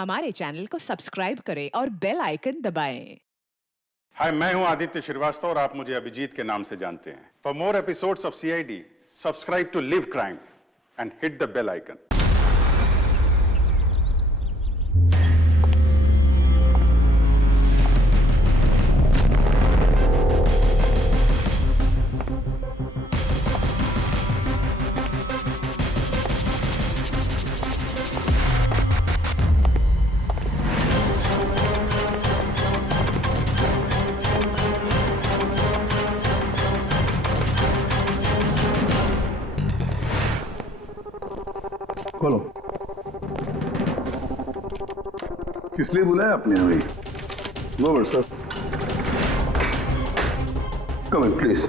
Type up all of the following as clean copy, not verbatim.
हमारे चैनल को सब्सक्राइब करें और बेल आइकन दबाएं। हाय, मैं हूं आदित्य श्रीवास्तव और आप मुझे अभिजीत के नाम से जानते हैं। For more episodes of CID, subscribe to Liv Crime and hit the bell icon. खोलो। किस लिए बुलाया आपने हमें? No but sir, come in please.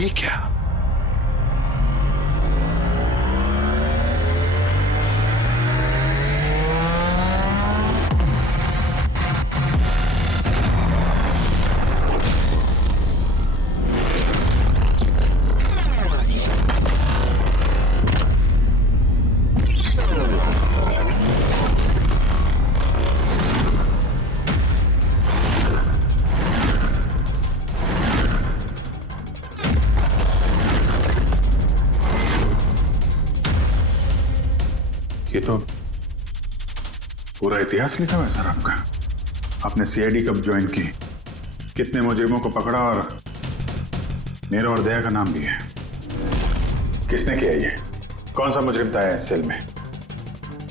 ये क्या? ये तो पूरा इतिहास लिखा हुआ है सर आपका। आपने सीआईडी कब ज्वाइन की, कितने मुजरिमों को पकड़ा और नीरव और दया का नाम भी है। किसने किया ये? कौन सा मुजरिम था इस सेल में?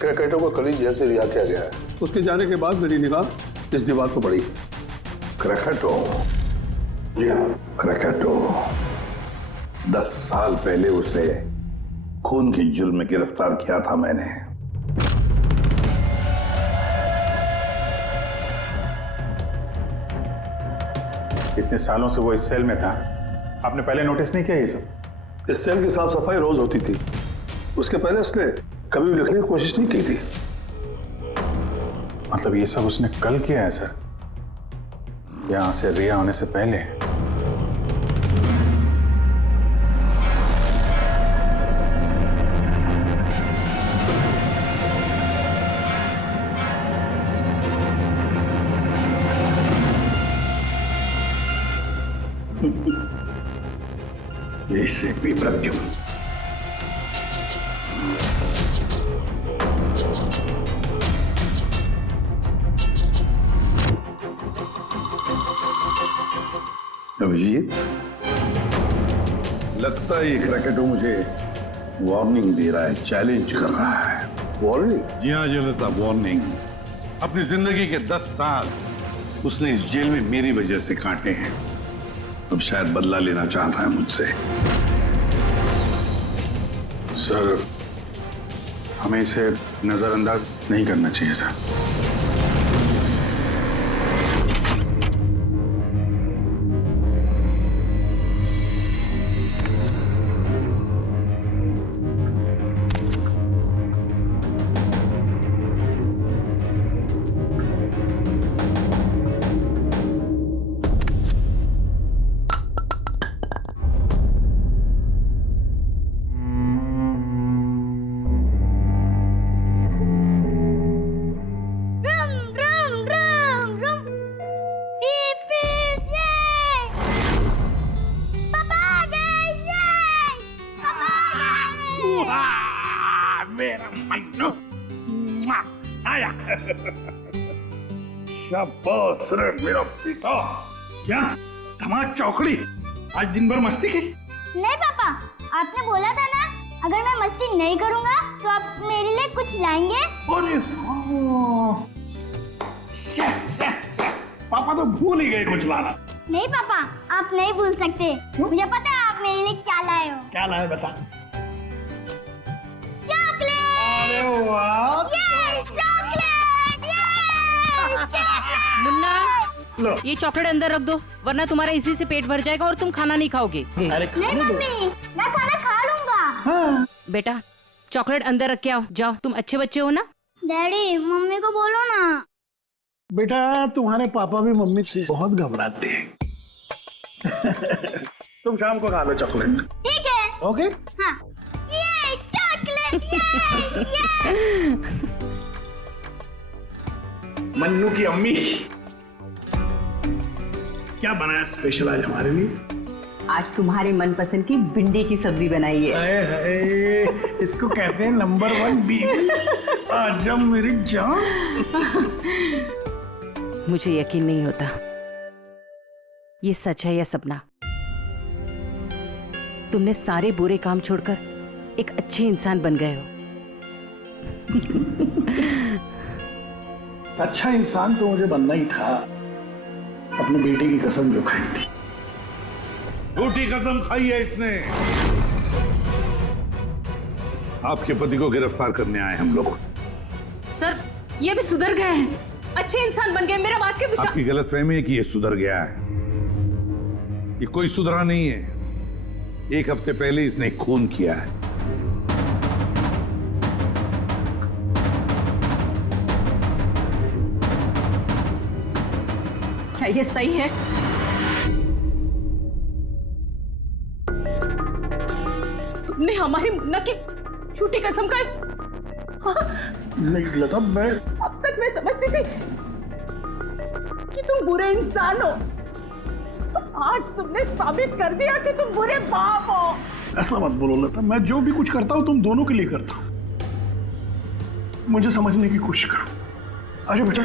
क्रैकेटो को कल ही जेल से रिहा किया गया है। उसके जाने के बाद मेरी निगाह इस दीवार को पड़ी। क्रैकेटो, जी हाँ, क्रैकेटो 10 साल पहले उसे खून के जुर्म में गिरफ्तार किया था मैंने। इतने सालों से वो इस सेल में था, आपने पहले नोटिस नहीं किया ये सब? इस सेल की साफ सफाई रोज होती थी, उसके पहले उसने कभी भी लिखने की कोशिश नहीं की थी। मतलब ये सब उसने कल किया है सर, यहां से रिहा होने से पहले? इससे पेपर क्यों? अभिजीत, लगता है ये क्रैकेटो मुझे वार्निंग दे रहा है, चैलेंज कर रहा है। वार्निंग? जी हाँ जनता, वार्निंग। अपनी जिंदगी के 10 साल उसने इस जेल में मेरी वजह से काटे हैं। अब शायद बदला लेना चाहता है मुझसे। सर, हमें इसे नजरअंदाज नहीं करना चाहिए सर। मेरा मन्नू आया। शाबाश रे मेरा बेटा। क्या धमाल चौकड़ी, आज दिन भर मस्ती की? नहीं पापा, आपने बोला था ना अगर मैं मस्ती नहीं करूंगा तो आप मेरे लिए कुछ लाएंगे। अरे पापा तो भूल ही गए कुछ लाना। नहीं पापा, आप नहीं भूल सकते। मुझे पता है आप मेरे लिए क्या लाए हो। क्या लाए बता। चॉकलेट। अरे वाह, ये चॉकलेट, ये मुन्ना, लो। ये चॉकलेट अंदर रख दो, वरना तुम्हारा इसी से पेट भर जाएगा और तुम खाना नहीं खाओगे। अरे नहीं मम्मी, मैं खाना खा लूंगा। बेटा, चॉकलेट अंदर रख के आओ। जाओ, तुम अच्छे बच्चे हो ना। डैडी, मम्मी को बोलो ना। बेटा, तुम्हारे पापा भी मम्मी से बहुत घबराते हैं। तुम शाम को खा लो चॉकलेट। ठीक है। ओके। हाँ। ये चॉकलेट ये। मन्नू की अम्मी क्या बनाया स्पेशल आज हमारे लिए? आज तुम्हारे मनपसंद की भिंडी की सब्जी बनाई है। हाय हाय, इसको कहते हैं नंबर 1 बीवी। आजा मेरी जान। मुझे यकीन नहीं होता ये सच है या सपना। तुमने सारे बुरे काम छोड़कर एक अच्छे इंसान बन गए हो। अच्छा इंसान तो मुझे बनना ही था, अपने बेटे की कसम जो खाई थी। झूठी कसम खाई है इसने। आपके पति को गिरफ्तार करने आए हम लोग। सर ये भी सुधर गए हैं, अच्छे इंसान बन गए। मेरा बात के विश्वास। आपकी गलतफहमी है कि ये सुधर गया है। ये कोई सुधरा नहीं है। 1 हफ्ते पहले इसने खून किया है। क्या ये सही है? तुमने हमारी मुन्ना की झूठी कसम खाई। हाँ? नहीं लता, मैं अब तक मैं समझती थी कि तुम बुरे इंसान हो। आज तुमने साबित कर दिया कि तुम बुरे बाप हो। ऐसा मत बोलो लता, मैं जो भी कुछ करता हूं तुम दोनों के लिए करता हूं। मुझे समझने की कोशिश करो। आजा बेटा।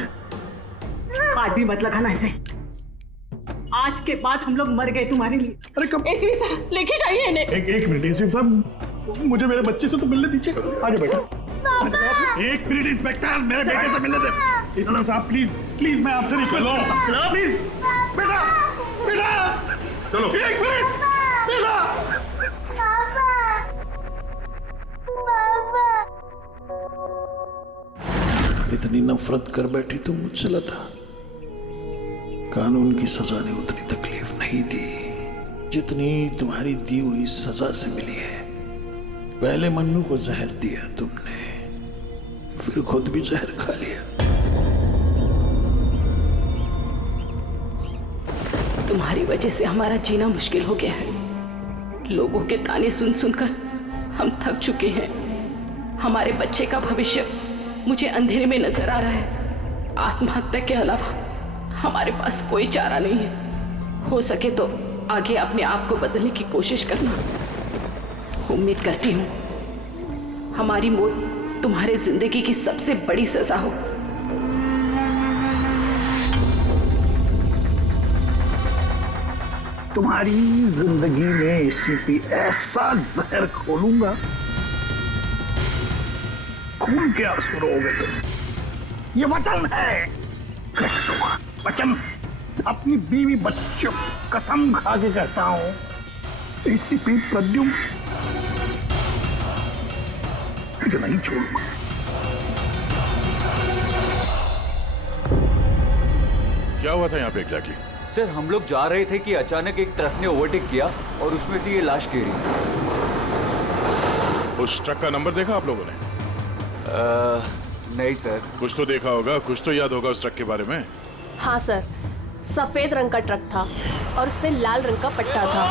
हाथ भी मत लगाना ऐसे। आज के बाद हम लोग मर गए तुम्हारे लिए। अरे कब? एसपी सर लेके जाइए इन्हें। एक मिनट एसपी साहब, मुझे मेरे बच्चे से तो मिलने दीजिए। आजा बेटा। एक मिनट इंस्पेक्टर, मेरे बेटे से मिलने दे। एसपी साहब प्लीज प्लीज, मैं आपसे रिक्वेस्ट करता हूं प्लीज। बेटा बेटा चलो। एक मिनट बेटा। इतनी नफरत कर बैठी तुम मुझसे लता। कानून की सजा ने उतनी तकलीफ नहीं दी जितनी तुम्हारी दी हुई सजा से मिली है। पहले मन्नू को जहर दिया तुमने, फिर खुद भी जहर खा लिया। तुम्हारी वजह से हमारा जीना मुश्किल हो गया है। लोगों के ताने सुन सुनकर हम थक चुके हैं। हमारे बच्चे का भविष्य मुझे अंधेरे में नजर आ रहा है। आत्महत्या के अलावा हमारे पास कोई चारा नहीं है। हो सके तो आगे अपने आप को बदलने की कोशिश करना। उम्मीद करती हूँ हमारी मौत तुम्हारे जिंदगी की सबसे बड़ी सजा हो। तुम्हारी जिंदगी में एसीपी ऐसा जहर खोलूंगा, खून के आंसू रोगे तुम। ये वचन है, वचन। अपनी बीवी बच्चों कसम खा के कहता हूं, एसीपी प्रद्युम्न तुझे नहीं छोड़ूंगा। क्या हुआ था यहाँ पे एग्जैक्टली? सर हम लोग जा रहे थे कि अचानक एक ट्रक ने ओवरटेक किया और उसमें से ये लाश गिरी। उस ट्रक का नंबर देखा आप लोगों ने? नहीं सर। कुछ तो देखा होगा, कुछ तो याद होगा उस ट्रक के बारे में। हाँ सर, सफेद रंग का ट्रक था और उस पे लाल रंग का पट्टा था।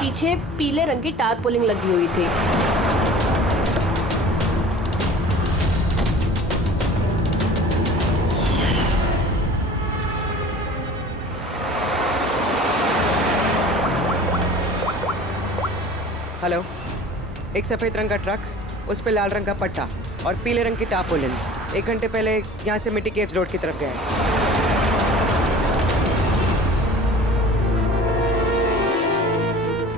पीछे पीले रंग की टारपोलिंग लगी हुई थी। हेलो, एक सफेद रंग का ट्रक, उस पे लाल रंग का पट्टा और पीले रंग की टारपोलिन 1 घंटे पहले यहाँ से मिट्टी केव्स रोड की तरफ गए।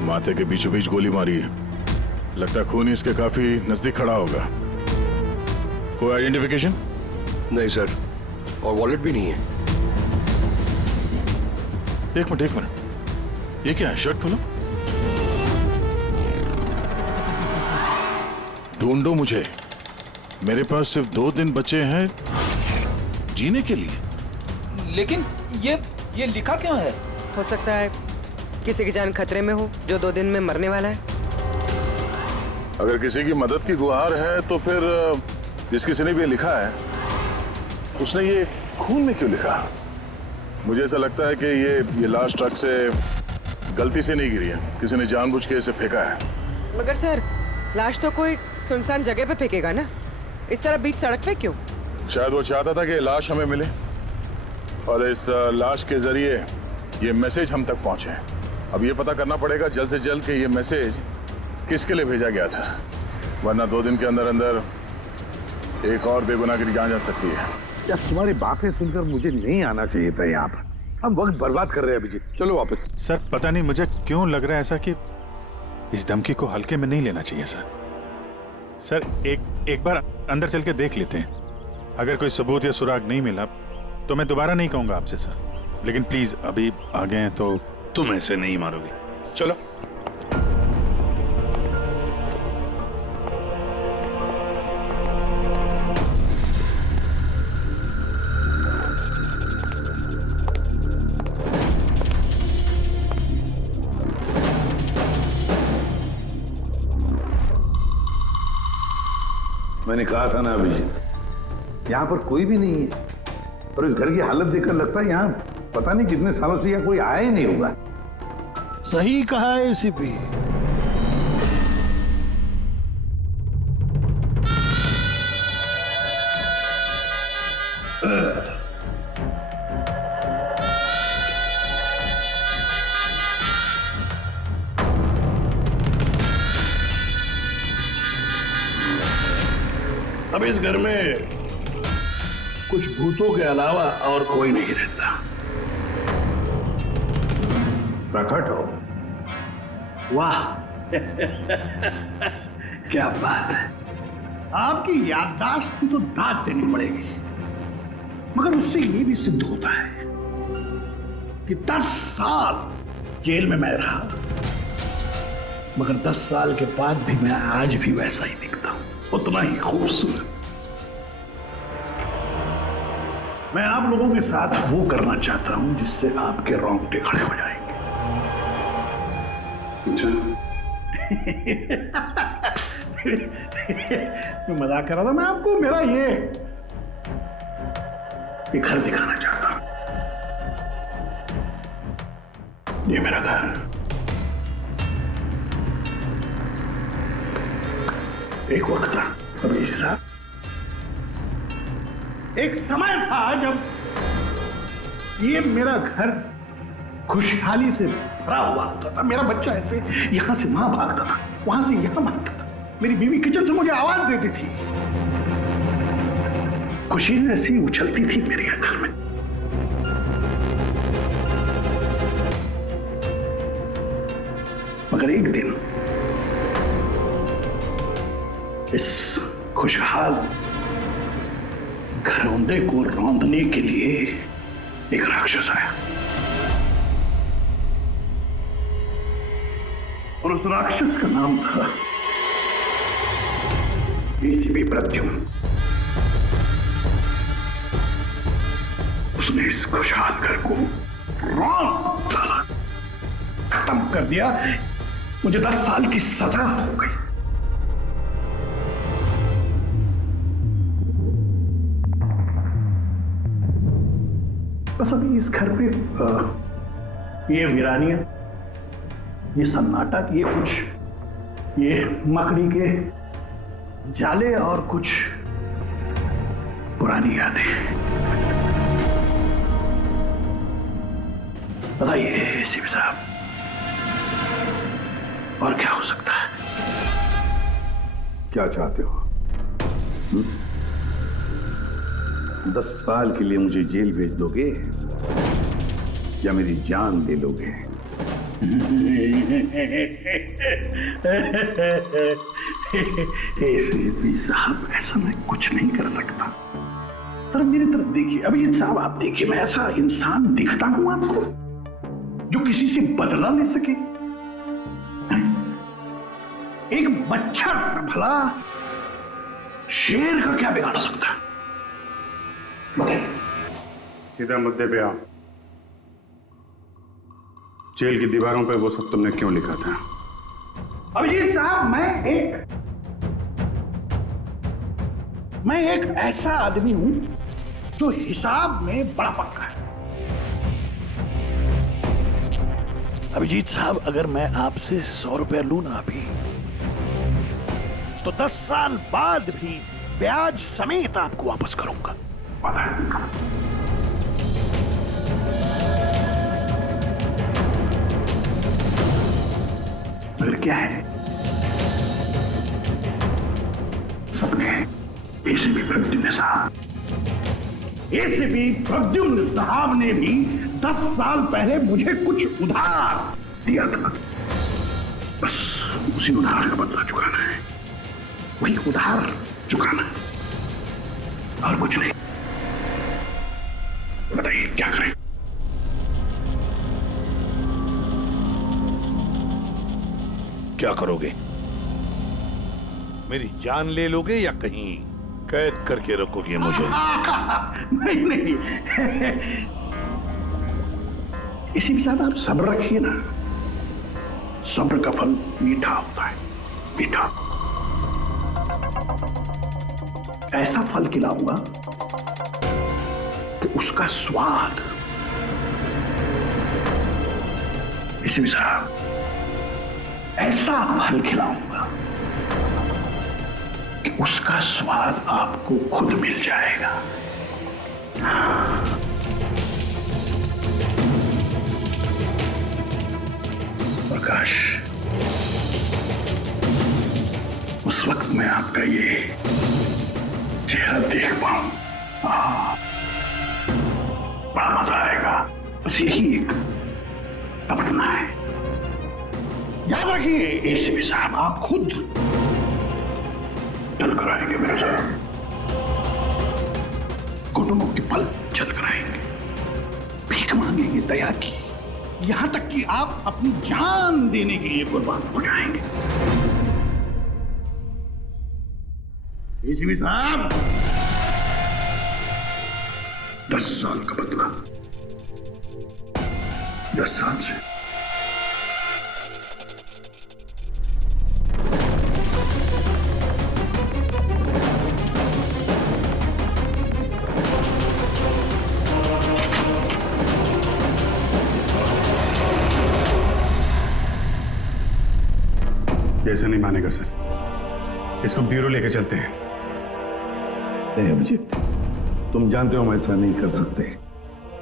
माथे के बीचों बीच गोली मारी है। लगता है खून इसके काफी नजदीक खड़ा होगा। कोई आइडेंटिफिकेशन? नहीं सर, और वॉलेट भी नहीं है। एक मिनट, ये क्या है? शर्ट खोलो, ढूंढो मुझे। मेरे पास सिर्फ 2 दिन बचे हैं जीने के लिए। लेकिन ये लिखा क्यों है? हो सकता है किसी की जान खतरे में हो जो 2 दिन में मरने वाला है। अगर किसी की मदद की गुहार है तो फिर जिस किसी ने भी ये लिखा है उसने ये खून में क्यों लिखा? मुझे ऐसा लगता है कि ये लाश ट्रक से गलती से नहीं गिरी है, किसी ने जानबूझ के इसे फेंका है। मगर सर, लाश तो कोई सुनसान जगह पे फेंकेगा ना, इस तरह बीच सड़क पे क्यों? शायद वो चाहता था कि लाश हमें मिले और इस लाश के जरिए ये मैसेज हम तक पहुंचे। अब ये पता करना पड़ेगा जल्द से जल्द कि ये मैसेज किसके लिए भेजा गया था, वरना 2 दिन के अंदर अंदर एक और बेगुनाह की जान जा सकती है। यार तुम्हारी बातें सुनकर मुझे नहीं आना चाहिए था यहाँ पर। हम वक्त बर्बाद कर रहे हैं अभिजीत, चलो वापस। सर पता नहीं मुझे क्यों लग रहा है ऐसा कि इस धमकी को हल्के में नहीं लेना चाहिए सर। सर एक बार अंदर चल के देख लेते हैं, अगर कोई सबूत या सुराग नहीं मिला तो मैं दोबारा नहीं कहूंगा आपसे सर, लेकिन प्लीज अभी आ गए हैं तो। तुम ऐसे नहीं मारोगे, चलो। मैंने कहा था ना अभिजीत, यहाँ पर कोई भी नहीं है और इस घर की हालत देखकर लगता है यहाँ पता नहीं कितने सालों से यहाँ कोई आया ही नहीं होगा। सही कहा है एसीपी। अब इस घर में कुछ भूतों के अलावा और कोई नहीं रहता। प्रकट हो। वाह क्या बात है, आपकी याददाश्त की तो दाद देनी पड़ेगी। मगर उससे ये भी सिद्ध होता है कि 10 साल जेल में मैं रहा, मगर 10 साल के बाद भी मैं आज भी वैसा ही दिखता हूं, उतना ही खूबसूरत। मैं आप लोगों के साथ वो करना चाहता हूं जिससे आपके रोंगटे खड़े हो जाएंगे। मैं मजाक कर रहा था, मैं आपको मेरा ये घर दिखाना चाहता हूं। ये मेरा घर, एक वक्त था अभिजीत साहब, एक समय था जब ये मेरा घर खुशहाली से भरा हुआ होता था। मेरा बच्चा ऐसे यहां से वहां भागता था, वहां से यहां भागता था। मेरी बीवी किचन से मुझे आवाज देती थी, खुशी ऐसी उछलती थी मेरे घर में। मगर एक दिन इस खुशहाल घरौंदे को रौंदने के लिए एक राक्षस आया और उस राक्षस का नाम था एसीपी प्रद्युम्न। उसने इस खुशहाल घर को रौंद डाला, खत्म कर दिया। मुझे 10 साल की सजा हो गई। बस अभी इस घर पे ये वीरानियां, ये सन्नाटा, ये कुछ ये मकड़ी के जाले और कुछ पुरानी यादें। बताइए एसीपी साहब, और क्या हो सकता है? क्या चाहते हो? 10 साल के लिए मुझे जेल भेज दोगे या मेरी जान दे लोगे? एसीपी साहब, ऐसा मैं कुछ नहीं कर सकता। सर मेरी तरफ देखिए। अभिजीत साहब आप देखिए, मैं ऐसा इंसान दिखता हूं आपको जो किसी से बदला ले सके? एक बच्चा भला शेर का क्या बिगाड़ सकता है? सीधा मुद्दे पे आओ। जेल की दीवारों पे वो सब तुमने क्यों लिखा था? अभिजीत साहब, मैं एक ऐसा आदमी हूं जो हिसाब में बड़ा पक्का है। अभिजीत साहब, अगर मैं आपसे 100 रुपया लूं ना अभी, तो 10 साल बाद भी ब्याज समेत आपको वापस करूंगा। मगर क्या है, अपने एसीपी प्रद्युम्न साहब ने भी 10 साल पहले मुझे कुछ उधार दिया था। बस उसी उधार का बदला चुकाना है, वही उधार चुकाना है, और कुछ नहीं। बताइए क्या करें? क्या करोगे? मेरी जान ले लोगे या कहीं कैद करके रखोगे मुझे? नहीं नहीं, इसी के साथ आप सब्र रखिए ना, सब्र का फल मीठा होता है, मीठा। ऐसा फल खिलाऊंगा कि उसका स्वाद, इसी के साथ ऐसा फल खिलाऊंगा कि उसका स्वाद आपको खुद मिल जाएगा। प्रकाश, उस वक्त मैं आपका ये चेहरा देख पाऊं, बड़ा मजा आएगा। बस यही एक तमन्ना है। याद रखिए एसीपी साहब, आप खुद चल कर आएंगे मेरे साथ, घुटनों के पल चल कर आएंगे, भीख मांगेंगे दया की, यहां तक कि आप अपनी जान देने के लिए कुर्बान हो जाएंगे। एसीपी साहब, 10 साल का बदला 10 साल से। ऐसे नहीं मानेगा सर, इसको ब्यूरो लेके चलते हैं। नहीं अभिजीत, तुम जानते हो हम ऐसा नहीं कर सकते।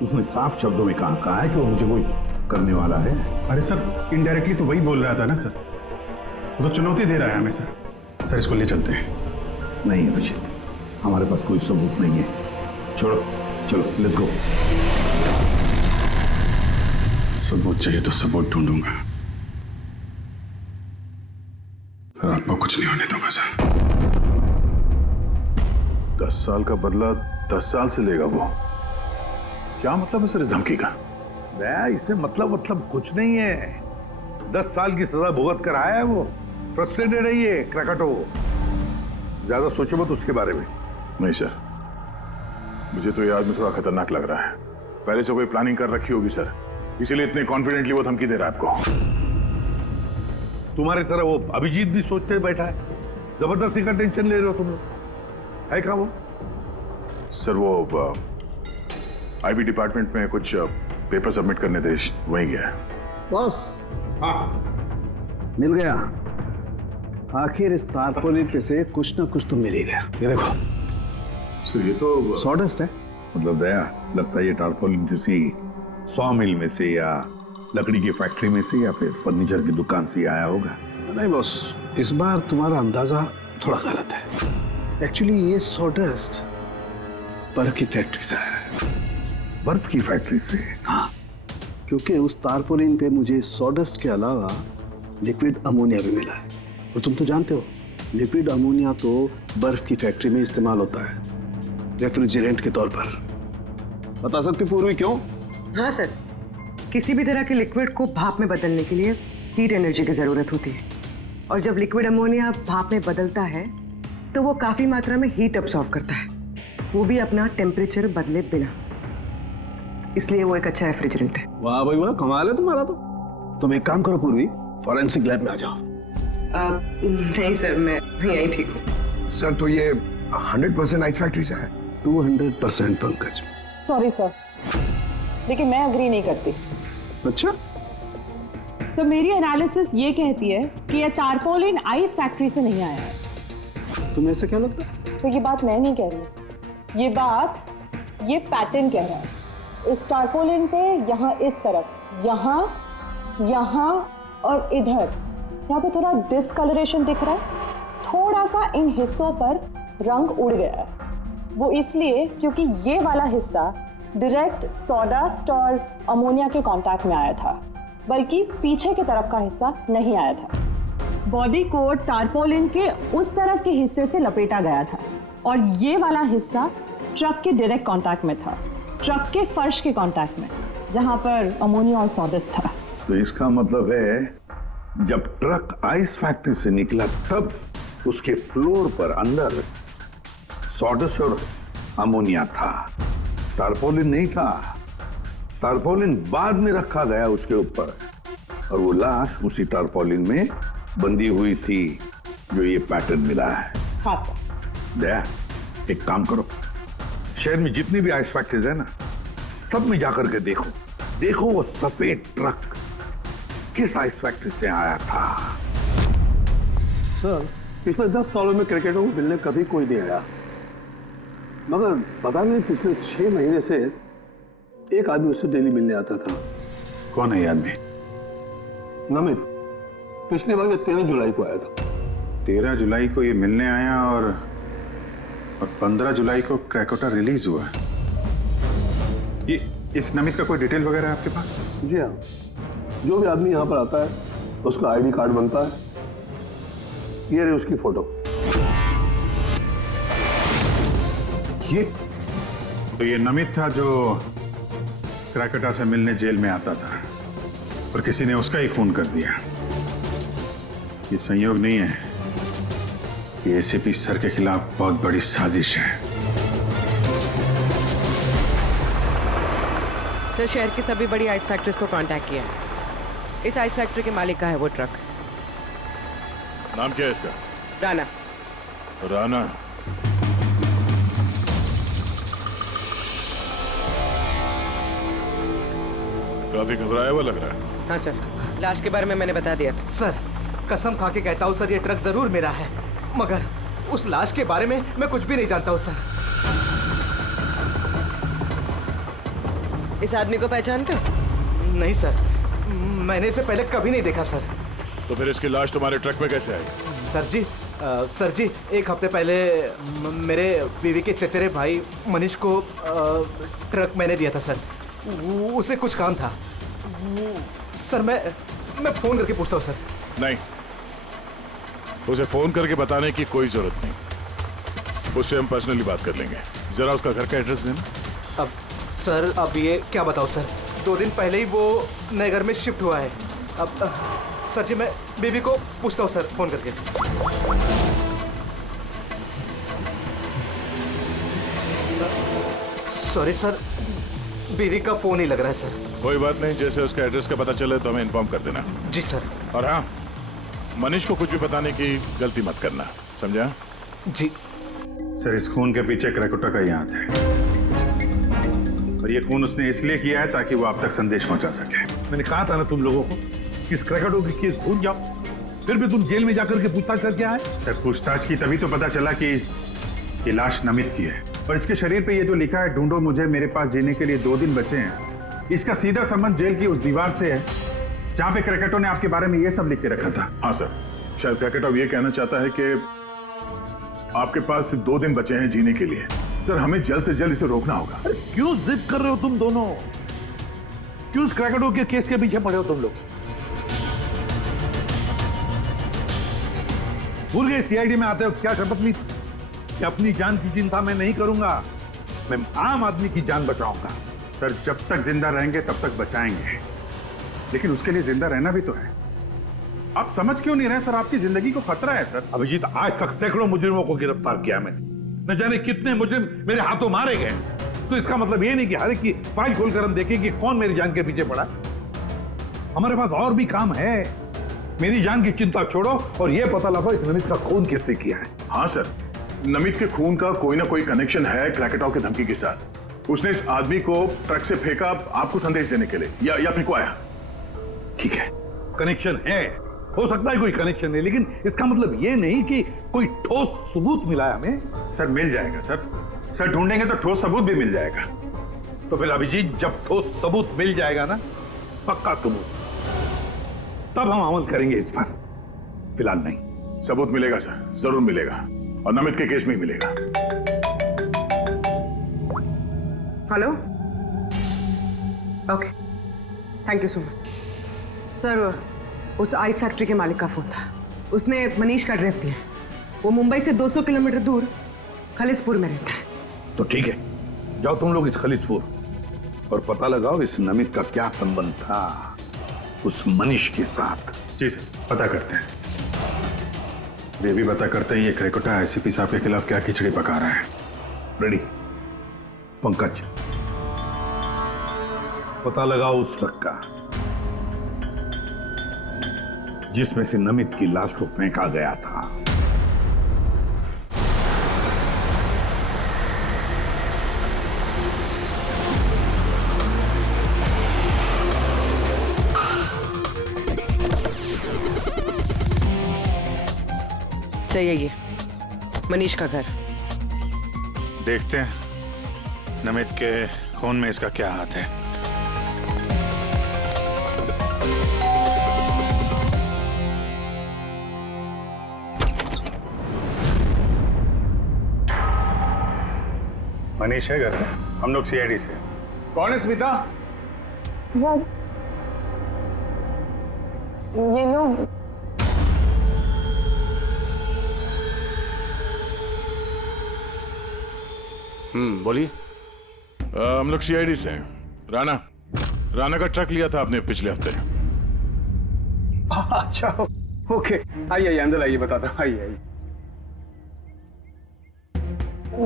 उसने साफ शब्दों में कहा है कि वो मुझे कोई करने वाला है। अरे सर, इनडायरेक्टली तो वही बोल रहा था ना सर, वो तो चुनौती दे रहा है हमें सर। सर इसको ले चलते हैं। नहीं अभिजीत, हमारे पास कोई सबूत नहीं है। छोड़ो, चलो लेट्स गो। सबूत चाहिए तो सबूत ढूंढूंगा, फिर आपको कुछ नहीं होने दूंगा सर। 10 साल का बदला 10 साल से लेगा वो? क्या मतलब है सर इस धमकी का? इसमें मतलब कुछ नहीं है। 10 साल की सजा भुगत कर आया है वो। फ्रस्ट्रेटेड है ये क्रैकाटो। ज्यादा सोचो मत उसके बारे में। नहीं सर, मुझे तो ये आदमी थोड़ा खतरनाक लग रहा है। पहले से कोई प्लानिंग कर रखी होगी सर, इसीलिए इतने कॉन्फिडेंटली वो धमकी दे रहा है आपको। तुम्हारी तरह वो अभिजीत भी सोचते बैठा है। जबरदस्ती का टेंशन ले रहे हो तुम लोग। है क्या वो? सर वो आईबी डिपार्टमेंट में कुछ पेपर सबमिट करने थे, वहीं गया है। बॉस, मिल गया। आखिर इस तारपोलिन पे से कुछ ना कुछ तो मिल ही गया। ये देखो सर, ये तो सॉडस्ट है। मतलब दया, लगता है ये टारपोलिन किसी सॉ मिल में से या लकड़ी की फैक्ट्री में से या फिर फर्नीचर की दुकान से आया होगा। नहीं बॉस, इस बार तुम्हारा अंदाजा थोड़ा गलत है। एक्चुअली ये सॉडस्ट बर्फ की फैक्ट्री से है। बर्फ की फैक्ट्री से? हाँ, क्योंकि उस तारपोलिन पे मुझे सॉडस्ट के अलावा लिक्विड अमोनिया भी मिला है। और तुम तो जानते हो, लिक्विड अमोनिया तो बर्फ की फैक्ट्री में इस्तेमाल होता है रेफ्रिजरेंट के तौर पर। बता सकती पूर्वी क्यों? हाँ सर, किसी भी तरह के लिक्विड को भाप में बदलने के लिए हीट एनर्जी की ज़रूरत होती है, और जब लिक्विड अमोनिया भाप में बदलता है तो वो काफ़ी मात्रा में हीट अब्सॉर्ब करता है, वो भी अपना टेम्परेचर बदले बिना। इसलिए वो एक अच्छा रेफ्रिजरेंट है। वाह भाई वाह, कमाल है तुम्हारा तो। तुम एक काम करो पूर्वी, फॉरेंसिक लैब में आ जाओ। नहीं सर, मैं यहीं ठीक हूँ। सर तो ये 100% आइस फैक्ट्री से है? 200% पंकज। सॉरी सर, लेकिन मैं अग्री नहीं करती। अच्छा, सो मेरी एनालिसिस ये कहती है कि ये टारपोलिन आइस फैक्ट्री से नहीं आया है। तुम्हें ऐसा क्या लगता है? सो ये बात मैं नहीं कह रही, ये बात ये पैटर्न कह रहा है। इस टारपोलिन पे यहाँ इस तरफ, यहाँ, यहाँ और इधर, यहाँ पे थोड़ा डिसकलरेशन दिख रहा है। थोड़ा सा इन हिस्सों पर रंग उड़ गया है। वो इसलिए क्योंकि ये वाला हिस्सा डायरेक्ट सॉडास्ट और अमोनिया के कांटेक्ट में आया था, बल्कि पीछे की तरफ का हिस्सा नहीं आया था। बॉडी को टारपोलिन के उस तरफ के हिस्से से लपेटा गया था और ये वाला हिस्सा ट्रक के डायरेक्ट कांटेक्ट में था, ट्रक के फर्श के कांटेक्ट में, जहां पर अमोनिया और सॉडस्ट था। तो इसका मतलब है जब ट्रक आइस फैक्ट्री से निकला तब उसके फ्लोर पर अंदर सॉडस्ट और अमोनिया था, टारपोलिन नहीं था। टारपोलिन बाद में रखा गया उसके ऊपर और वो लाश उसी टारपोलिन में बंधी हुई थी जो ये पैटर्न मिला है। हाँ सर। दया, एक काम करो, शहर में जितनी भी आइस फैक्ट्रीज है ना, सब में जाकर के देखो वो सफेद ट्रक किस आइस फैक्ट्री से आया था। सर, पिछले 10 सालों में क्रिकेटरों को मिलने कभी कोई नहीं आया, मगर पता नहीं पिछले 6 महीने से एक आदमी उससे डेली मिलने आता था। कौन है ये आदमी? नमित। पिछले बार ये 13 जुलाई को आया था। 13 जुलाई को ये मिलने आया और 15 जुलाई को क्रैकोटा रिलीज हुआ। ये इस नमित का कोई डिटेल वगैरह है आपके पास? जी हाँ, जो भी आदमी यहाँ पर आता है उसका आईडी कार्ड बनता है। ये रही उसकी फोटो। ये नमित था जो क्रैकोटा से मिलने जेल में आता था और किसी ने उसका ही खून कर दिया। ये संयोग नहीं है, ये एसीपी सर के खिलाफ बहुत बड़ी साजिश है। सर, शहर की सभी बड़ी आइस फैक्ट्रीज को कांटेक्ट किया है। इस आइस फैक्ट्री के मालिक का है वो ट्रक। नाम क्या है इसका? राणा। राणा। काफी घबराया हुआ लग रहा है। हाँ सर, लाश के बारे में मैंने बता दिया था। सर, कसम खा के कहता हूँ सर, ये ट्रक जरूर मेरा है, मगर उस लाश के बारे में मैं कुछ भी नहीं जानता हूँ सर। इस आदमी को पहचानते हो? नहीं सर, मैंने इसे पहले कभी नहीं देखा सर। तो फिर इसकी लाश तुम्हारे ट्रक में कैसे आई? सर जी, एक हफ्ते पहले मेरे बीवी के चचेरे भाई मनीष को ट्रक मैंने दिया था सर। उसे कुछ काम था सर। मैं फोन करके पूछता हूँ सर। नहीं, उसे फोन करके बताने की कोई जरूरत नहीं, उससे हम पर्सनली बात कर लेंगे। जरा उसका घर का एड्रेस देना। अब सर, अब ये क्या बताऊँ सर, 2 दिन पहले ही वो नए घर में शिफ्ट हुआ है। अब सर जी, मैं बीवी को पूछता हूँ सर फोन करके। सॉरी सर, बीवी का फोन ही लग रहा है सर। कोई बात नहीं, जैसे उसका एड्रेस का पता चले तो हमें इन्फॉर्म कर देना। जी सर। और हाँ, मनीष को कुछ भी बताने की गलती मत करना, समझा? जी सर, इस खून के पीछे क्रैकोटा का ही हाथ है और ये खून उसने इसलिए किया है ताकि वो आप तक संदेश पहुंचा सके। मैंने कहा था ना तुम लोगों को, इस क्रैकोटा की केस भूल जाओ, फिर भी तुम जेल में जाकर के पूछताछ करके आए। सर, पूछताछ की तभी तो पता चला कि ये लाश नमित की है और इसके शरीर पे ये जो लिखा है, ढूंढो मुझे, मेरे पास जीने के लिए 2 दिन बचे हैं, इसका सीधा संबंध जेल की उस दीवार से है जहां पे क्रैकोटा ने आपके बारे में ये सब लिख के रखा था। हाँ सर, शायद क्रैकोटा ये कहना चाहता है कि आपके पास 2 दिन बचे हैं जीने के लिए। सर, हमें जल्द से जल्द इसे रोकना होगा। क्यों जिद कर रहे हो तुम दोनों? क्यों क्रैकोटा के केस के पीछे पड़े हो तुम लोग? भूल गए सीआईडी में आते हो क्या शपथ ली कि अपनी जान की चिंता मैं नहीं करूंगा, मैं आम आदमी की जान बचाऊंगा। सर, जब तक जिंदा रहेंगे तब तक बचाएंगे, लेकिन उसके लिए जिंदा रहना भी तो है। आप समझ क्यों नहीं रहे सर? आपकी जिंदगी को खतरा है सर। अभिजीत, आज तक सैकड़ों मुजरिमों को गिरफ्तार किया मैंने, न जाने कितने मुजरिम मेरे हाथों मारे गए। तो इसका मतलब ये नहीं कि हर एक की फाइल खोलकर हम देखें कि कौन मेरी जान के पीछे पड़ा। हमारे पास और भी काम है। मेरी जान की चिंता छोड़ो और ये पता लगाओ इस नमित का खून किसने किया है। हाँ सर, नमित के खून का कोई ना कोई कनेक्शन है क्रैकोटा की धमकी के साथ। उसने इस आदमी को ट्रक से फेंका आपको संदेश देने के लिए, या फेंकवाया। ठीक है, कनेक्शन है, हो सकता है कोई कनेक्शन है, लेकिन इसका मतलब ये नहीं कि कोई ठोस सबूत मिला है हमें। सर मिल जाएगा सर ढूंढेंगे तो ठोस सबूत भी मिल जाएगा। तो फिर अभिजीत, जब ठोस सबूत मिल जाएगा ना, पक्का सबूत, तब हम अमल करेंगे इस पर, फिलहाल नहीं। सबूत मिलेगा सर, जरूर मिलेगा, और नमित के केस में ही मिलेगा। Hello, okay, thank you so much. Sir, उस आइस फैक्ट्री के मालिक का फोन था, उसने मनीष का एड्रेस दिया। वो मुंबई से 200 किलोमीटर दूर खलिसपुर में रहता है। तो ठीक है, जाओ तुम लोग इस खलिसपुर और पता लगाओ इस नमित का क्या संबंध था उस मनीष के साथ। जी सर, पता करते हैं। वे भी पता करते हैं ये क्रेकोटा आईसीपी साहब के खिलाफ क्या खिचड़ी पका रहा है। रेडी? पंकज, पता लगाओ उस ट्रक का जिसमें से नमित की लाश को फेंका गया था। सही है ये मनीष का घर। देखते हैं नमित के खून में इसका क्या हाथ है। मनीष है घर में, हम लोग सीआईडी से। कौन है स्मिता? ये लोग बोलिए। हम लोग सीआईडी से हैं। राणा का ट्रक लिया था आपने पिछले हफ्ते। अच्छा, ओके, आइए अंदर आइए, बताता हूँ, आइए।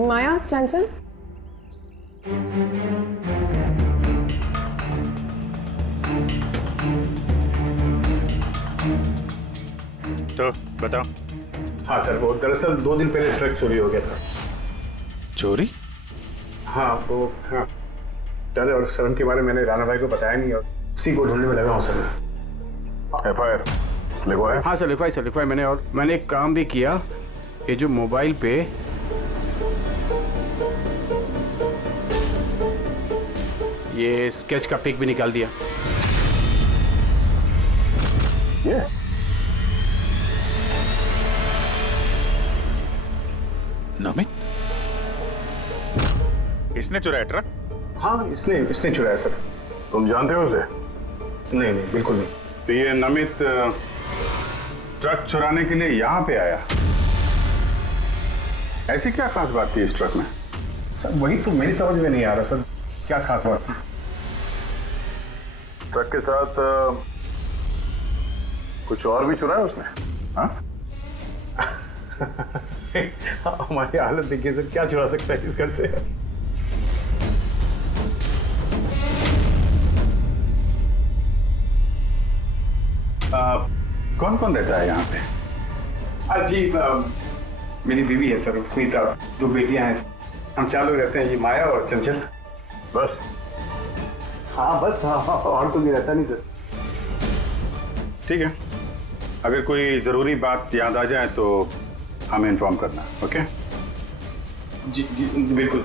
माया, चंचल, तो बताओ। हाँ सर, वो दरअसल 2 दिन पहले ट्रक चोरी हो गया था। चोरी? हाँ, वो हाँ, डर और शर्म के बारे में मैंने राणा भाई को बताया नहीं और उसी को ढूंढने में लगा हूँ सर। एफआईआर लिखवाया? हाँ सर, लिखवाई मैंने, और मैंने एक काम भी किया। ये जो मोबाइल पे ये स्केच का पिक भी निकाल दिया। ये नमित इसने चुराया ट्रक? हाँ, इसने चुराया सर। तुम जानते हो उसे? नहीं, बिल्कुल नहीं। तो ये नमित ट्रक चुराने के लिए यहाँ पे आया? ऐसी क्या खास बात थी इस ट्रक में? सर वही तो मेरी समझ में नहीं आ रहा सर, क्या खास बात थी? ट्रक के साथ कुछ और भी चुराया उसने? हाँ? हमारी हालत देखिए सर, क्या चुरा सकता है इस घर से? कौन कौन रहता है यहाँ पे? जी, मेरी बीवी है सर, स्मिता, 2 बेटियां हैं, हम 4 लोग रहते हैं, ये माया और चंचल। बस? हाँ बस, हाँ, और तो भी रहता नहीं सर। ठीक है, अगर कोई जरूरी बात याद आ जाए तो हमें इन्फॉर्म करना। ओके? जी, बिल्कुल।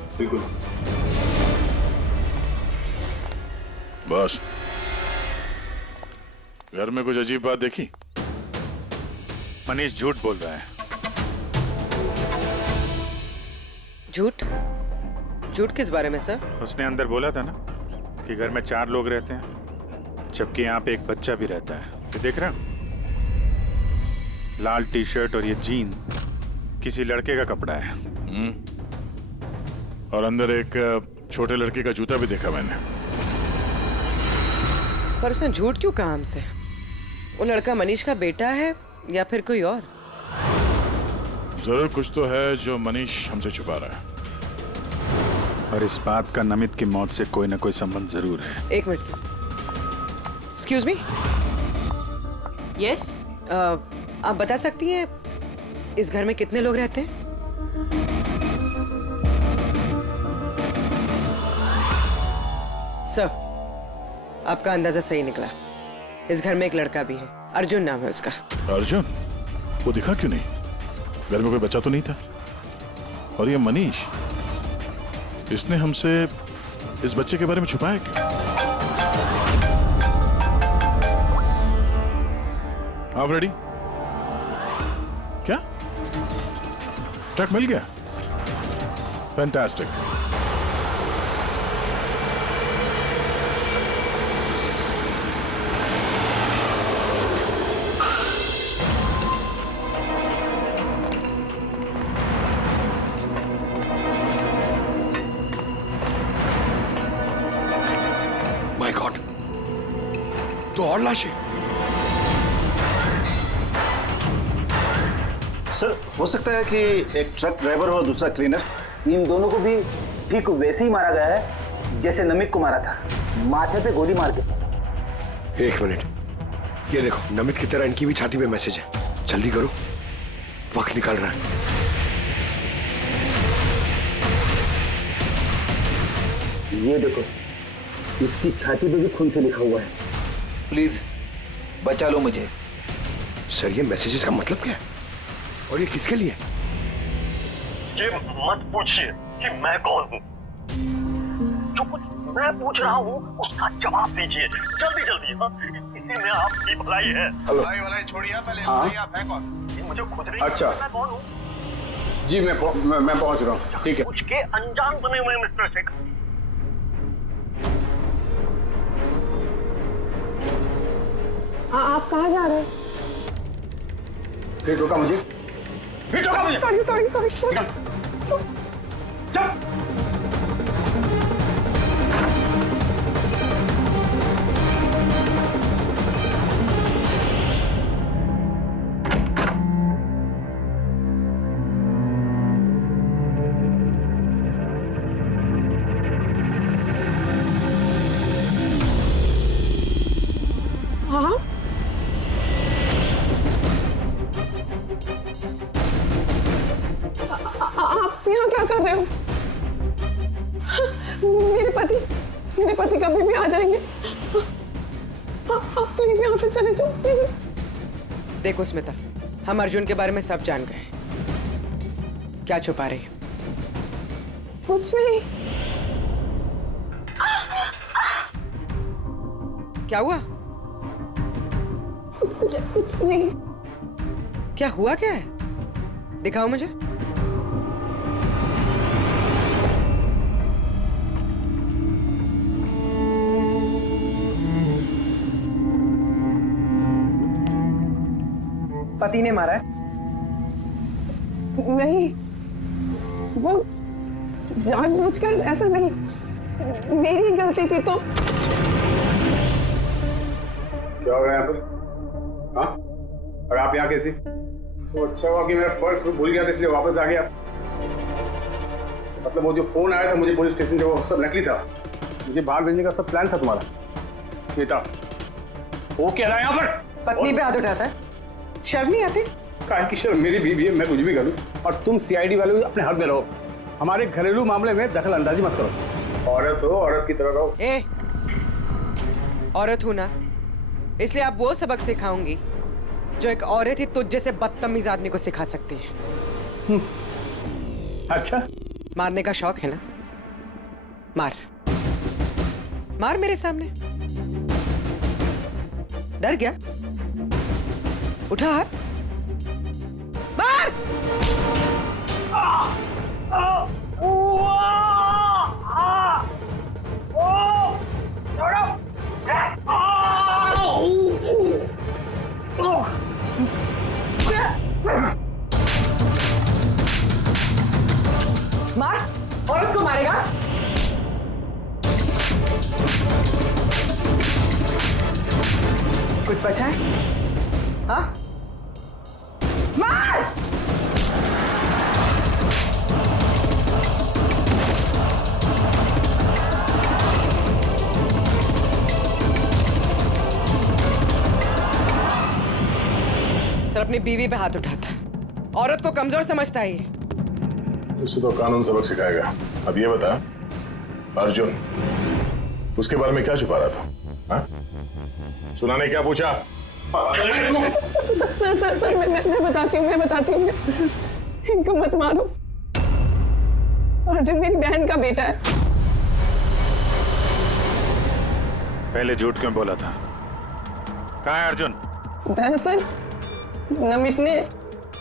बस, घर में कुछ अजीब बात देखी? मनीष झूठ बोल रहा है। झूठ किस बारे में सर? उसने अंदर बोला था ना कि घर में 4 लोग रहते हैं, जबकि यहाँ पे एक बच्चा भी रहता है। ये देख रहे हो? लाल टी-शर्ट और ये जीन किसी लड़के का कपड़ा है। और अंदर एक छोटे लड़के का जूता भी देखा मैंने। पर उसने झूठ क्यों कहा हमसे? वो लड़का मनीष का बेटा है या फिर कोई और? जरूर कुछ तो है जो मनीष हमसे छुपा रहा है। और इस बात का नमित की मौत से कोई ना कोई संबंध जरूर है। एक minute sir, excuse me. Yes, आप बता सकती हैं इस घर में कितने लोग रहते हैं? सर, आपका अंदाजा सही निकला। इस घर में एक लड़का भी है, अर्जुन नाम है उसका। अर्जुन? वो दिखा क्यों नहीं? घर में कोई बच्चा तो नहीं था? और ये मनीष, इसने हमसे इस बच्चे के बारे में छुपाया क्यों? आप रेडी? क्या? ट्रक मिल गया? फैंटास्टिक। माय गॉड, तो और लाशें। सर, हो सकता है कि एक ट्रक ड्राइवर और दूसरा क्लीनर, इन दोनों को भी ठीक वैसे ही मारा गया है जैसे नमित को मारा था, माथे पे गोली मार के। एक मिनट, ये देखो, नमित की तरह इनकी भी छाती पे मैसेज है। जल्दी करो, वक्त निकल रहा है। ये देखो, इसकी छाती पे भी खून से लिखा हुआ है, प्लीज बचा लो मुझे। सर, ये मैसेजेस का मतलब क्या है और ये किसके लिए? ये मत पूछिए कि मैं कौन हूँ। जो कुछ मैं पूछ रहा हूँ उसका जवाब दीजिए जल्दी जल्दी। हाँ, इसी में आपकी भलाई है। भलाई छोड़िए, पहले आप हैं कौन? ये मुझे खुद नहीं अच्छा, मैं कौन हूँ। जी मैं पहुंच रहा हूँ। ठीक है। पूछ के अनजान बने हुए मिस्टर शेखर। आप कहाँ जा रहे हैं? फिर रोका मुझे, सॉरी। हाँ, आप यहाँ क्या कर रहे हो? मेरे पति कभी भी आ जाएंगे। आप प्लीज यहाँ से चले जाओ प्लीज। देखो स्मिता, हम अर्जुन के बारे में सब जान गए। क्या छुपा रही? कुछ नहीं। क्या हुआ? कुछ नहीं। क्या हुआ? क्या है? दिखाओ मुझे। पति ने मारा है? नहीं, वो जानबूझकर ऐसा नहीं, मेरी गलती थी। तो क्या हो रहा है यहाँ पर? हाँ, और आप यहाँ कैसी? तो अच्छा हुआ कि मेरा पर्स भूल गया था इसलिए वापस आ गया। मतलब वो जो फोन आया था मुझे पुलिस स्टेशन से, वो सब नकली था। मुझे बाहर भेजने का सब प्लान था तुम्हारा। बेटा, वो क्या रहा है यहाँ पर? पत्नी पे हाथ उठाता है, शर्म नहीं आती? काहे की शर्म? मेरी बीवी है, मैं कुछ भी करूँ। और तुम सीआईडी वाले अपने हक में रहो, हमारे घरेलू मामले में दखल अंदाजी मत करो। औरत हो, औरत की तरह रहो। ए, औरत हूं ना, इसलिए आप वो सबक सिखाऊंगी जो एक औरत ही तुझ जैसे बदतमीज आदमी को सिखा सकती है। अच्छा, मारने का शौक है ना? मार मार मेरे सामने। डर गया? उठा हाथ, मार। मार, औरत को मारेगा? कुछ बचा है? हाँ, मार। सर अपनी बीवी पे हाथ उठाता है, औरत को कमजोर समझता है ये। उसे तो कानून सबक सिखाएगा। अब ये बता, अर्जुन उसके बारे में क्या छुपा रहा था? हाँ? सुना ने क्या पूछा? सर मैं बताती हूँ इनको मत मारो। अर्जुन मेरी बहन का बेटा है। पहले झूठ क्यों बोला था? कहाँ है अर्जुन? दरअसल नमित ने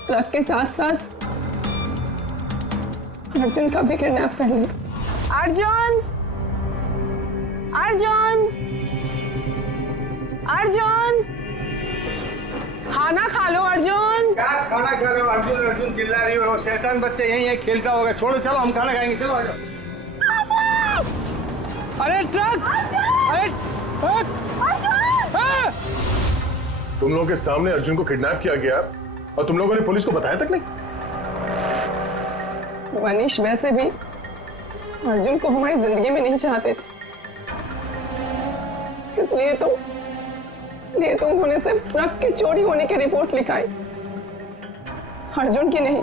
ट्रक के साथ साथ अर्जुन का भी किडनैप कर लिया। अर्जुन अर्जुन अर्जुन खाना खा लो अर्जुन। क्या खाना खा रहे हो? अर्जुन अर्जुन चिल्ला रही हो। शैतान बच्चे यहीं खेलता होगा। छोड़ो चलो हम खाना खाएंगे। चलो आ जाओ। अरे ट्रक! अरे तुम लोगों के सामने अर्जुन को किडनैप किया गया और तुम लोगों ने पुलिस को बताया तक नहीं? मनीष वैसे भी अर्जुन को हमारी जिंदगी में नहीं चाहते थे, इसलिए तो उन्होंने सिर्फ ट्रक के चोरी होने की रिपोर्ट लिखाई, अर्जुन की नहीं।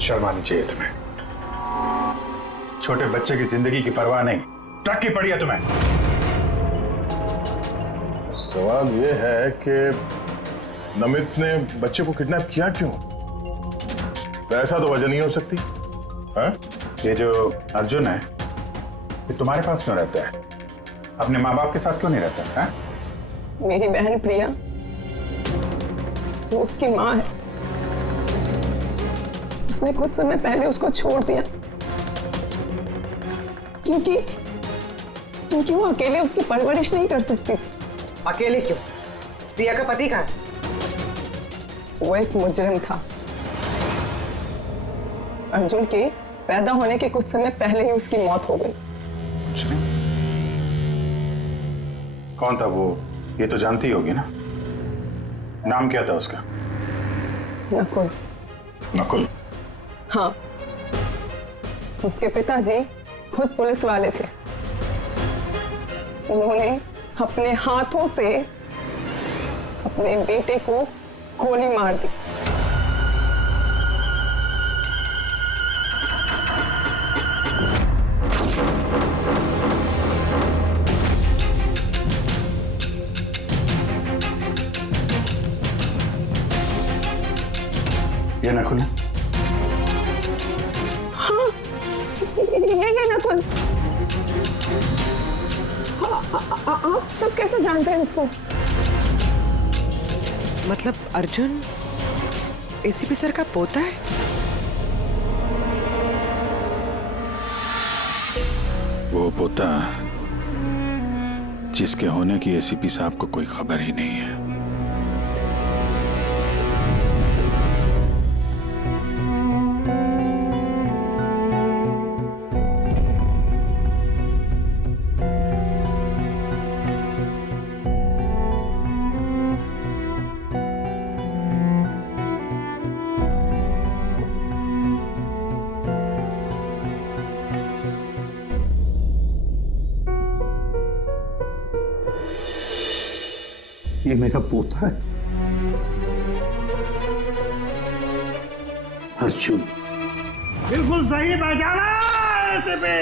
शर्म आनी चाहिए तुम्हें। छोटे बच्चे की जिंदगी की परवाह नहीं, ट्रक की पड़ी है तुम्हें। सवाल यह है कि नमित ने बच्चे को किडनैप किया क्यों? ऐसा तो वजह नहीं हो सकती। हाँ? ये जो अर्जुन है ये तुम्हारे पास क्यों रहता है? अपने माँ बाप के साथ क्यों नहीं रहता है? मेरी बहन प्रिया वो उसकी माँ है। उसने कुछ समय पहले उसको छोड़ दिया क्योंकि वो अकेले उसकी परवरिश नहीं कर सकती। अकेले क्यों? प्रिया का पति कहाँ है? वो एक मुजरिम था। अर्जुन के पैदा होने के कुछ समय पहले ही उसकी मौत हो गई। कौन था वो? ये तो जानती होगी ना। नाम क्या था उसका? नकुल। नकुल? हाँ, उसके पिताजी खुद पुलिस वाले थे। उन्होंने अपने हाथों से अपने बेटे को गोली मार दी। ये नकुल है? हाँ, ये नकुल। आप सब कैसे जानते हैं उसको? मतलब अर्जुन एसीपी सर का पोता है? वो पोता जिसके होने की एसीपी साहब को कोई खबर ही नहीं है। ये मेरा पोता है अर्जुन। बिल्कुल सही पहचाना ऐसे पे।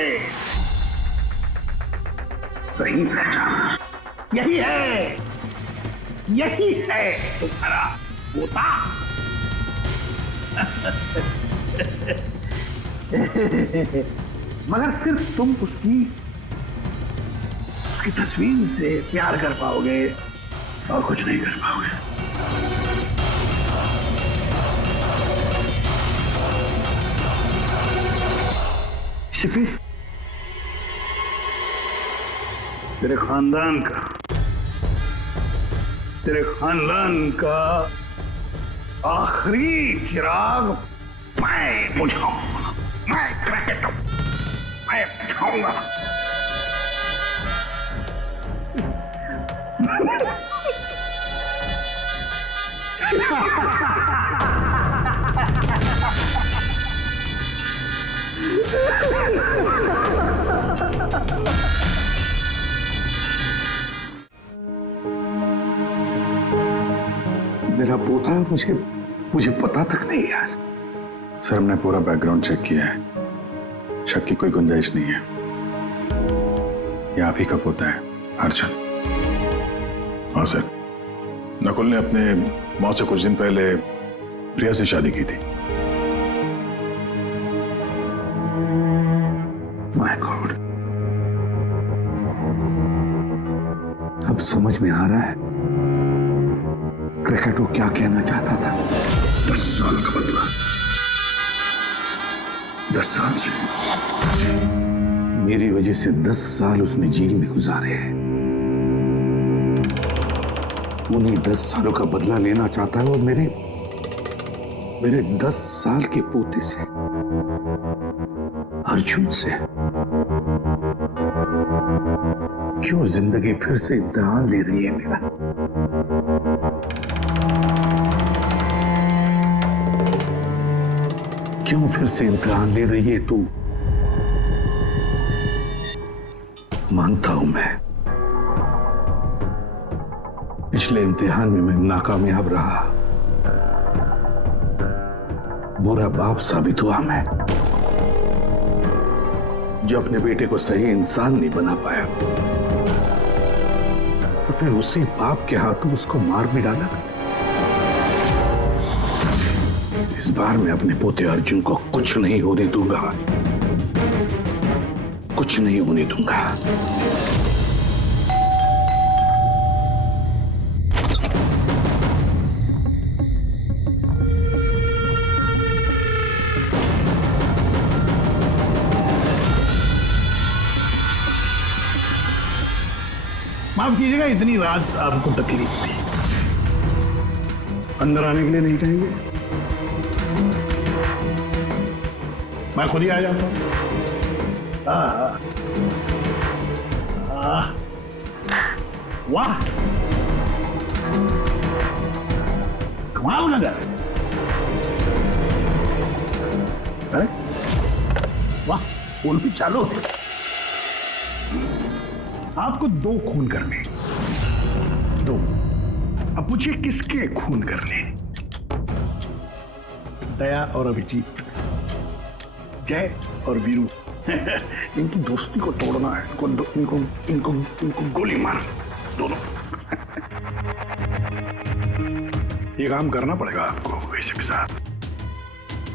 सही पहचाना। यही है तुम्हारा पोता। मगर सिर्फ तुम उसकी तस्वीर से प्यार कर पाओगे और कुछ नहीं कर पाओगे। सिर्फ तेरे खानदान का आखिरी चिराग मैं बुझाऊंगा। मैं बुझाऊंगा। मेरा पोता मुझे पता तक नहीं यार। सर हमने पूरा बैकग्राउंड चेक किया है, शक की कोई गुंजाइश नहीं है। ये आप ही का पोता है। अर्चन। हाँ सर, नकुल ने अपने मौत से कुछ दिन पहले प्रिया से शादी की थी। माय गॉड, अब समझ में आ रहा है क्रैकेटो क्या कहना चाहता था। 10 साल का बदला, 10 साल से मेरी वजह से 10 साल उसने जेल में गुजारे हैं। उन्हीं 10 सालों का बदला लेना चाहता है और मेरे 10 साल के पोते से, अर्जुन से। क्यों जिंदगी फिर से इम्तिहान ले रही है मेरा? क्यों फिर से इम्तिहान ले रही है तू? मानता हूं मैं, पिछले इम्तिहान में मैं नाकामयाब रहा, बुरा बाप साबित हुआ मैं, जो अपने बेटे को सही इंसान नहीं बना पाया, और फिर उसी बाप के हाथों उसको मार भी डाला। इस बार मैं अपने पोते अर्जुन को कुछ नहीं होने दूंगा, कुछ नहीं होने दूंगा। माफ कीजिएगा, इतनी रात आपको तकलीफ थी। अंदर आने के लिए नहीं कहेंगे? मैं खुद ही आ जाता हूं। वाह, कमाल नजर। वाह, फोन भी चालू है। आपको 2 खून करने, 2। अब पूछिए किसके खून करने? दया और अभिजीत, जय और वीरू। इनकी दोस्ती को तोड़ना है। इनको गोली मार दोनों। ये काम करना पड़ेगा आपको वैसे के साथ।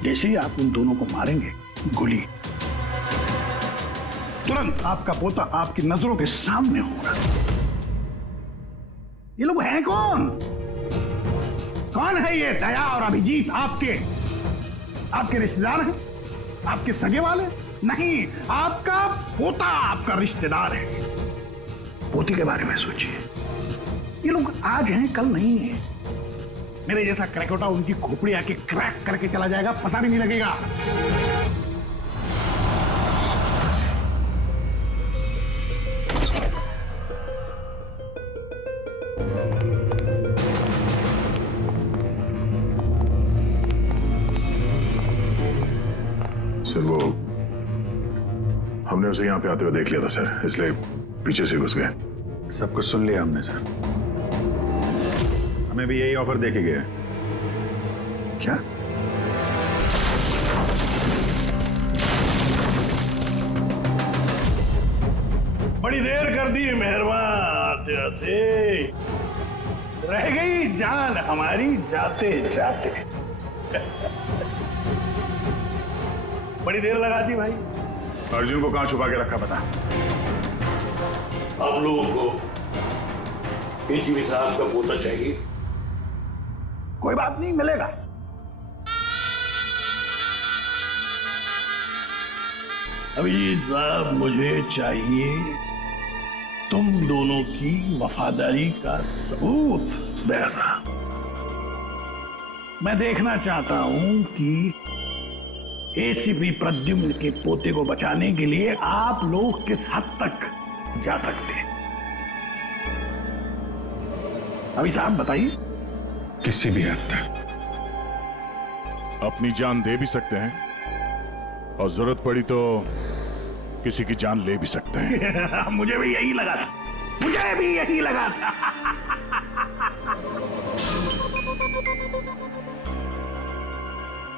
जैसे ही आप उन दोनों को मारेंगे, गोली तुरंत आपका पोता आपकी नजरों के सामने होगा। ये लोग हैं कौन? कौन है ये दया और अभिजीत? आपके रिश्तेदार हैं? आपके सगे वाले? नहीं, आपका पोता आपका रिश्तेदार है। पोती के बारे में सोचिए। ये लोग आज हैं, कल नहीं है। मेरे जैसा क्रैकोटा उनकी खोपड़ी आके क्रैक करके चला जाएगा, पता भी नहीं लगेगा। सर, वो हमने उसे यहाँ पे आते हुए देख लिया था सर, इसलिए पीछे से घुस गए। सब कुछ सुन लिया हमने सर। हमें भी यही ऑफर दे के गया। क्या? बड़ी देर कर दी मेहरबान, आते आते रह गई जान हमारी जाते जाते। बड़ी देर लगा दी भाई। अर्जुन को कहां छुपा के रखा पता? आप लोगों को एसीपी साहब का पोता चाहिए? कोई बात नहीं, मिलेगा। अभिजीत साहब, मुझे चाहिए तुम दोनों की वफादारी का सबूत। दया साहब, मैं देखना चाहता हूं कि एसीपी प्रद्युम्न के पोते को बचाने के लिए आप लोग किस हद तक जा सकते हैं। अभी साहब बताइए। किसी भी हद तक। अपनी जान दे भी सकते हैं और जरूरत पड़ी तो किसी की जान ले भी सकते हैं। मुझे भी यही लगा था, मुझे भी यही लगा था।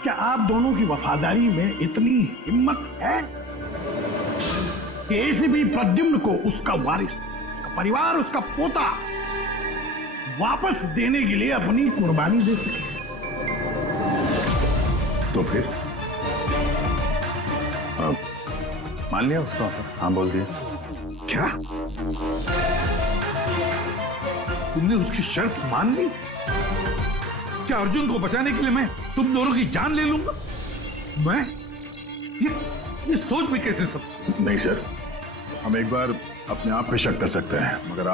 क्या आप दोनों की वफादारी में इतनी हिम्मत है कि एसीपी प्रद्युम्न को उसका वारिस, परिवार, उसका पोता वापस देने के लिए अपनी कुर्बानी दे सके। तो फिर मान लिया उसको? हाँ बोल दिया। क्या तुमने उसकी शर्त मान ली? क्या अर्जुन को बचाने के लिए मैं तुम दोनों की जान ले लूंगा? मैं ये सोच भी कैसे सकता? नहीं सर, हम एक बार अपने आप पे शक कर सकते हैं, मगर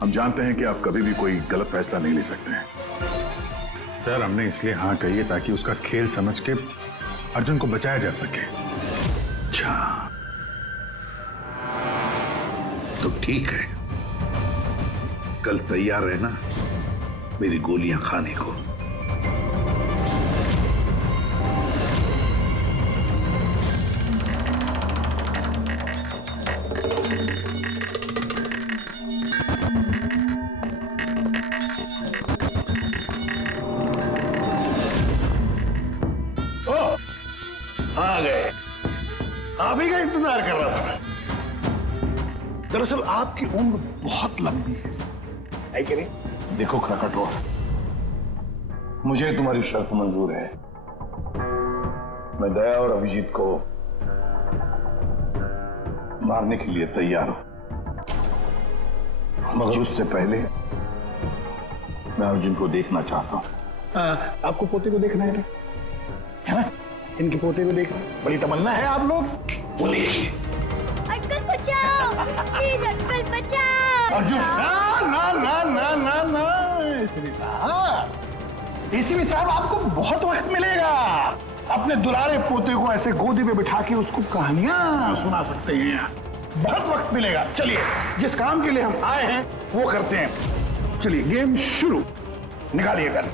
हम जानते हैं कि आप कभी भी कोई गलत फैसला नहीं ले सकते हैं। सर, हमने इसलिए हाँ कही है ताकि उसका खेल समझ के अर्जुन को बचाया जा सके। अच्छा, तो ठीक है, कल तैयार रहना मेरी गोलियां खाने को। आ गए, आप ही का इंतजार कर रहा था मैं। दरअसल आपकी उम्र बहुत लंबी है कि नहीं? देखो क्रकटो, मुझे तुम्हारी शर्त मंजूर है। मैं दया और अभिजीत को मारने के लिए तैयार हूं, मगर उससे पहले मैं अर्जुन को देखना चाहता हूं। आपको पोते को देखना है ना? इनके पोते को देखना बड़ी तमन्ना है आप लोग। बोलिए अंकल बचाओ, प्लीज अंकल बचाओ। अर्जुन, ना ना ना ना ना ना, एसीपी साहब आपको बहुत वक्त मिलेगा। अपने दुलारे पोते को ऐसे गोदी में बिठा के उसको कहानियां सुना सकते हैं, बहुत वक्त मिलेगा। चलिए, जिस काम के लिए हम आए हैं वो करते हैं। चलिए, गेम शुरू। निकालिए गन।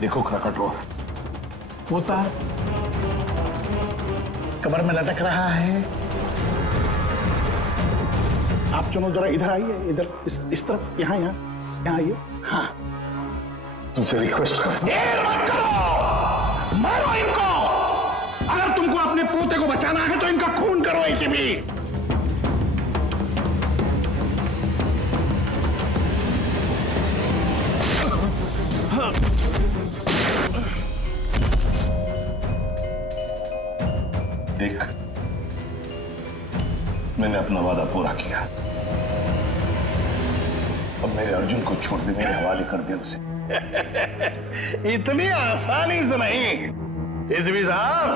देखो क्रकटो, पोता कमर में लटक रहा है। आप दोनों जरा इधर आइए, इधर इस तरफ, यहाँ आइए। हाँ, तुमसे रिक्वेस्ट कर, देर मत करो, मारो इनको। अगर तुमको अपने पोते को बचाना है तो इनका खून करो। ऐसे भी देख, मैंने अपना वादा पूरा किया। अब मेरे अर्जुन को छोड़ दे, मेरे हवाले कर दे उसे। इतनी आसानी से नहीं एसीपी साहब,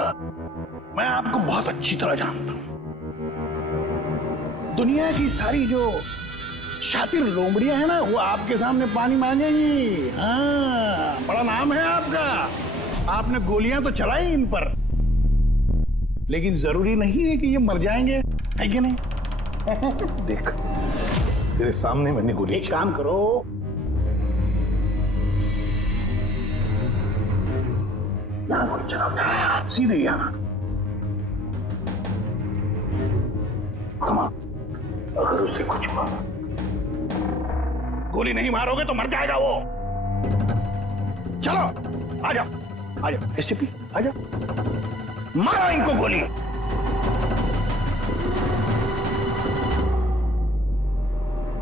मैं आपको बहुत अच्छी तरह जानता हूं। दुनिया की सारी जो शातिर लोमड़ियां हैं ना, वो आपके सामने पानी मांगेंगी। हाँ, बड़ा नाम है आपका, आपने गोलियां तो चलाई इन पर, लेकिन जरूरी नहीं है कि ये मर जाएंगे, है कि नहीं? देख, तेरे सामने मैंने गोली। एक काम करो, यहां गोली चलाओ, सीधे यहां। कमा, अगर उसे कुछ हुआ, गोली नहीं मारोगे तो मर जाएगा वो। चलो, आ जाओ एसीपी, आ जाओ, मारो इनको गोली।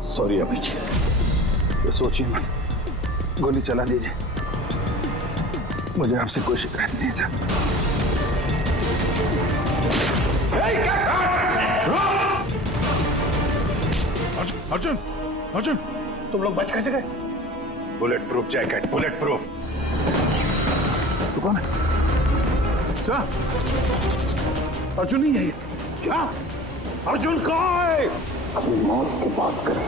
सॉरी अभिजीत, तो सोचिए मत, गोली चला दीजिए, मुझे आपसे कोई शिकायत नहीं सर। अर्जुन, अर्जुन, तुम लोग बच कैसे गए? Bullet proof jacket, bullet proof. तू कौन है? सर, अर्जुन नहीं है ये। क्या? अर्जुन कहाँ है? अपनी मौत की बात करें।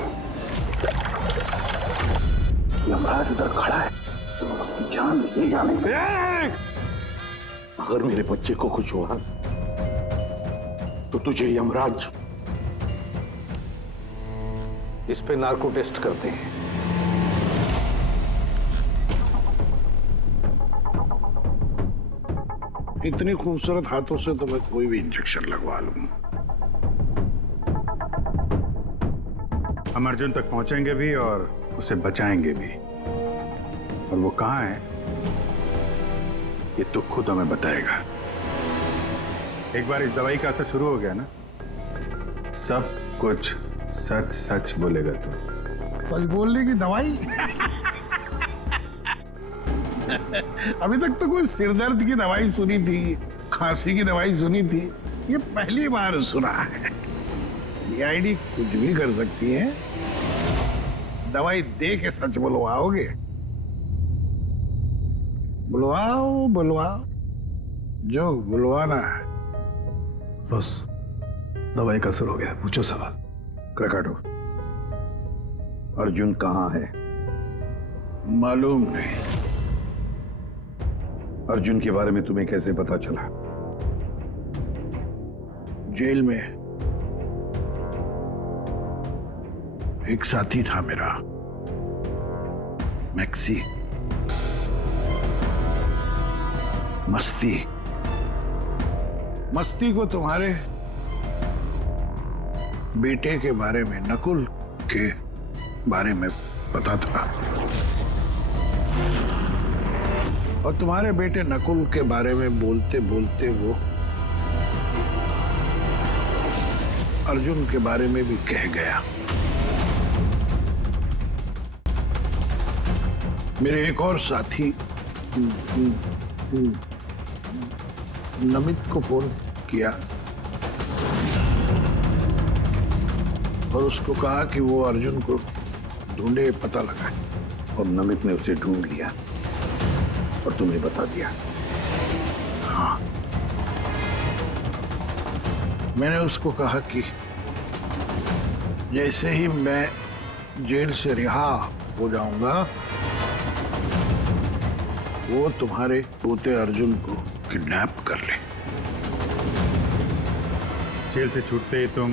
यमराज उधर खड़ा है, तो उसकी जान ले जाने। अगर मेरे बच्चे को कुछ हुआ तो तुझे यमराज इस पे नार्को टेस्ट करते हैं। इतनी खूबसूरत हाथों से तो मैं कोई भी इंजेक्शन लगवा लूंगा। हम अर्जुन तक पहुंचेंगे भी और उसे बचाएंगे भी, और वो कहां है ये तो खुद हमें बताएगा। एक बार इस दवाई का असर शुरू हो गया ना, सब कुछ सच सच बोलेगा तू? सच बोलने की दवाई? अभी तक तो कोई सिरदर्द की दवाई सुनी थी, खांसी की दवाई सुनी थी, ये पहली बार सुना है। सीआईडी कुछ भी कर सकती है। दवाई दे के सच बुलवाओगे? बुलवाओ बुलवाओ, जो बुलवाना है। बस दवाई का असर हो गया, पूछो सवाल। क्रकाटो, अर्जुन कहाँ है? मालूम नहीं। अर्जुन के बारे में तुम्हें कैसे पता चला? जेल में एक साथी था मेरा, मैक्सी। मस्ती को तुम्हारे बेटे के बारे में, नकुल के बारे में पता था, और तुम्हारे बेटे नकुल के बारे में बोलते बोलते वो अर्जुन के बारे में भी कह गया। मेरे एक और साथी नमित को फोन किया और उसको कहा कि वो अर्जुन को ढूंढे, पता लगा। और नमित ने उसे ढूंढ लिया और तुम्हें बता दिया? हाँ, मैंने उसको कहा कि जैसे ही मैं जेल से रिहा हो जाऊंगा, वो तुम्हारे पोते अर्जुन को किडनैप कर ले। जेल से छूटते ही तुम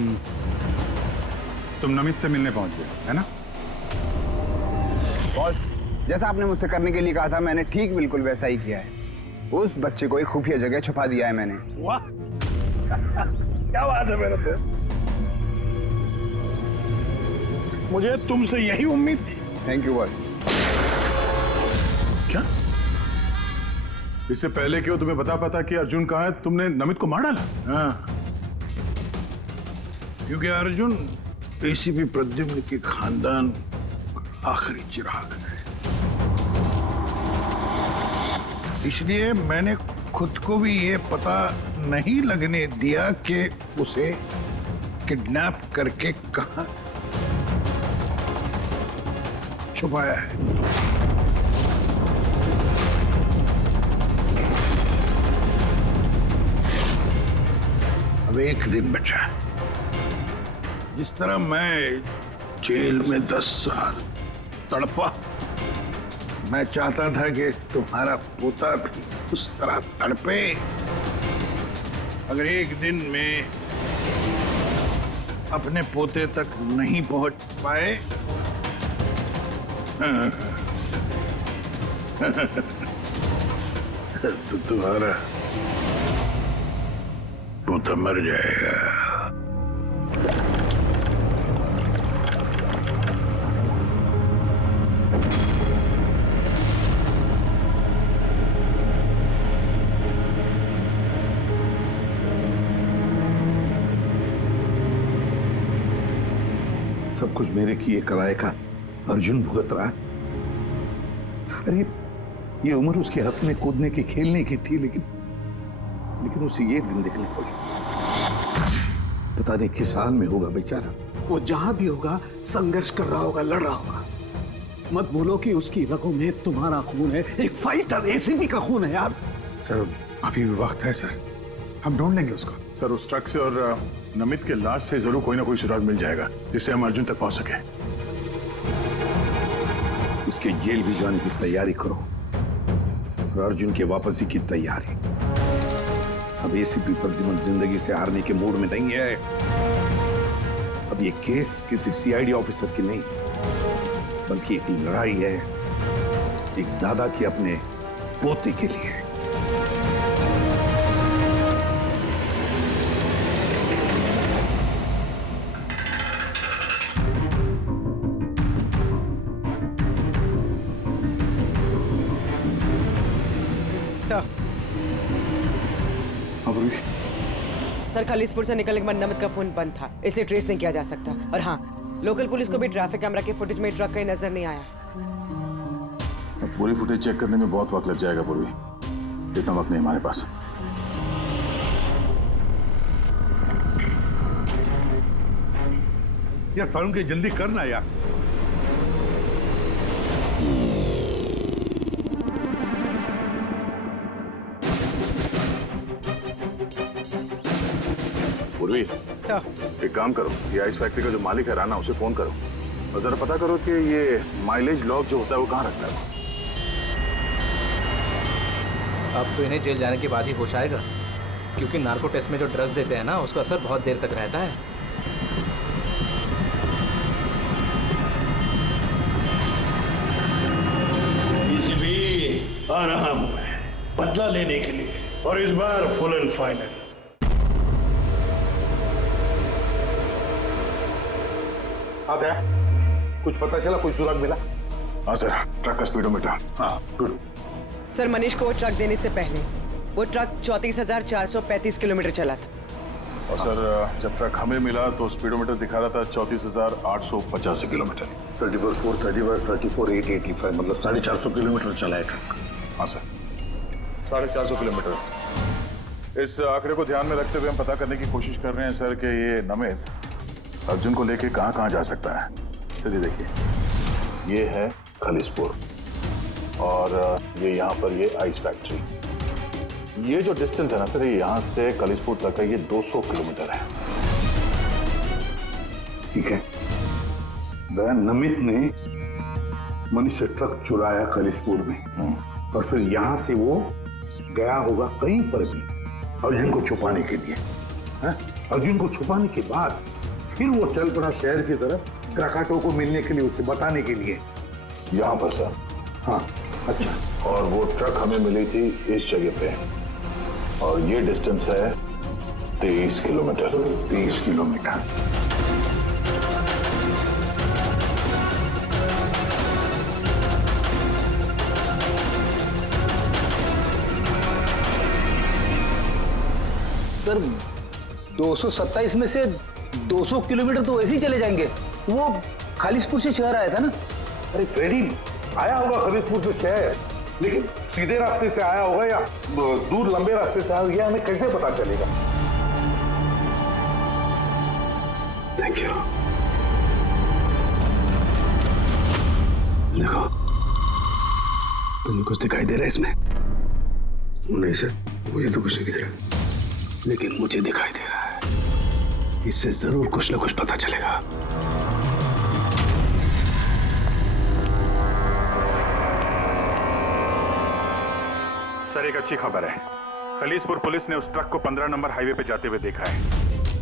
नमित से मिलने पहुंच गए, है ना? बॉस, जैसा आपने मुझसे करने के लिए कहा था, मैंने ठीक बिल्कुल वैसा ही किया है। उस बच्चे को एक खुफिया जगह छुपा दिया है मैंने। वाह, क्या बात है मेरे दोस्त। मुझे तुमसे यही उम्मीद थी। Thank you boss. क्या? इससे पहले क्यों तुम्हें पता कि अर्जुन कहाँ है, तुमने नमित को मार डाला? हाँ, क्योंकि अर्जुन एसीपी प्रद्युम्न के खानदान आखिरी चिराग है, इसलिए मैंने खुद को भी ये पता नहीं लगने दिया कि उसे किडनैप करके कहां छुपाया है। अब एक दिन बचा है। जिस तरह मैं जेल में 10 साल तड़पा, मैं चाहता था कि तुम्हारा पोता भी उस तरह तड़पे। अगर एक दिन में अपने पोते तक नहीं पहुंच पाए तो तुम्हारा पोता मर जाएगा। सब कुछ मेरे किए कराए का अर्जुन भुगत रहा। अरे ये उम्र उसके हंसने कूदने की, खेलने की थी, लेकिन उसे ये दिन देखने पड़े। पता नहीं किस हाल में होगा बेचारा। वो जहां भी होगा संघर्ष कर रहा होगा, लड़ रहा होगा। मत बोलो कि उसकी रगों में तुम्हारा खून है। एक फाइटर एसीपी का खून है यार। सर अभी भी वक्त है सर, हम ढूंढ लेंगे उसको। सर उस ट्रक से और नमित के लाश से जरूर कोई ना कोई सुराग मिल जाएगा जिससे हम अर्जुन तक पहुंच सके। उसके जेल भी जाने की तैयारी करो और अर्जुन के वापसी की तैयारी। अब एसीपी प्रद्युम्न जिंदगी से हारने के मूड में नहीं है। अब ये केस किसी सीआईडी ऑफिसर की नहीं, बल्कि एक लड़ाई है एक दादा के अपने पोते के लिए। सर खालिसपुर से निकलने के बाद नमित का फोन बंद था, इसलिए ट्रेस नहीं किया जा सकता। और हाँ, लोकल पुलिस को भी ट्रैफिक कैमरा के फुटेज में ट्रक कहीं नजर नहीं आया। पूरी फुटेज चेक करने में बहुत वक्त लग जाएगा पूर्वी, इतना वक्त नहीं हमारे पास। यार सारुण के जल्दी करना यार। पूर्वी सर, एक काम करो, ये आइस फैक्ट्री का जो मालिक है राना, उसे फोन करो और जरा पता करो कि ये माइलेज लॉग जो होता है वो कहाँ रखता है। अब तो इन्हें जेल जाने के बाद ही होश आएगा, क्योंकि नार्को टेस्ट में जो ड्रग्स देते हैं ना, उसका असर बहुत देर तक रहता है। आ रहा हूं मैं बदला लेने के लिए, और इस बार फुल एंड फाइनल। हाँ क्या कुछ पता चला, कुछ सुराग मिला? हाँ सर, ट्रक का स्पीडोमीटर। हाँ गुड। सर मनीष को वो ट्रक देने से पहले वो ट्रक 34,435 किलोमीटर चला था। और सर जब ट्रक हमें मिला तो स्पीडोमीटर दिखा रहा था 34,885 किलोमीटर। 34,885 मतलब 450 किलोमीटर चला है ट्रक। हाँ सर, 450 किलोमीटर। इस आंकड़े को ध्यान में रखते हुए हम पता करने की कोशिश कर रहे हैं सर कि ये नमित अर्जुन को लेके कहाँ कहाँ जा सकता है। सर ये देखिए, ये है खालिसपुर और ये यहाँ पर ये आइस फैक्ट्री। ये जो डिस्टेंस है ना सर, ये यहाँ से खालिसपुर तक का ये 200 किलोमीटर है। ठीक है, नमित ने मनीष से ट्रक चुराया खालिसपुर में और फिर यहाँ से वो गया होगा कहीं पर भी अर्जुन को छुपाने के लिए। अर्जुन को छुपाने के बाद फिर वो चल पड़ा शहर की तरफ क्राकाटो को मिलने के लिए, उसे बताने के लिए। यहाँ पर सर? हाँ। अच्छा। और वो ट्रक हमें मिली थी इस जगह पे और ये डिस्टेंस है 23 किलोमीटर। 23 किलोमीटर। सर 227 में से 200 किलोमीटर तो वैसे ही चले जाएंगे। वो खालिसपुर से शहर आया था ना। अरे फ्रेडी, आया होगा खालिसपुर से शहर, लेकिन सीधे रास्ते से आया होगा या दूर लंबे रास्ते से आया होगा, हमें कैसे पता चलेगा? Thank you. देखो, तुम्हें कुछ दिखाई दे रहा है इसमें? नहीं सर, मुझे तो कुछ नहीं दिख रहा, लेकिन मुझे दिखाई दे रहा है। इससे जरूर कुछ ना कुछ पता चलेगा। सर एक अच्छी खबर है, खालिसपुर पुलिस ने उस ट्रक को 15 नंबर हाईवे पे जाते हुए देखा है,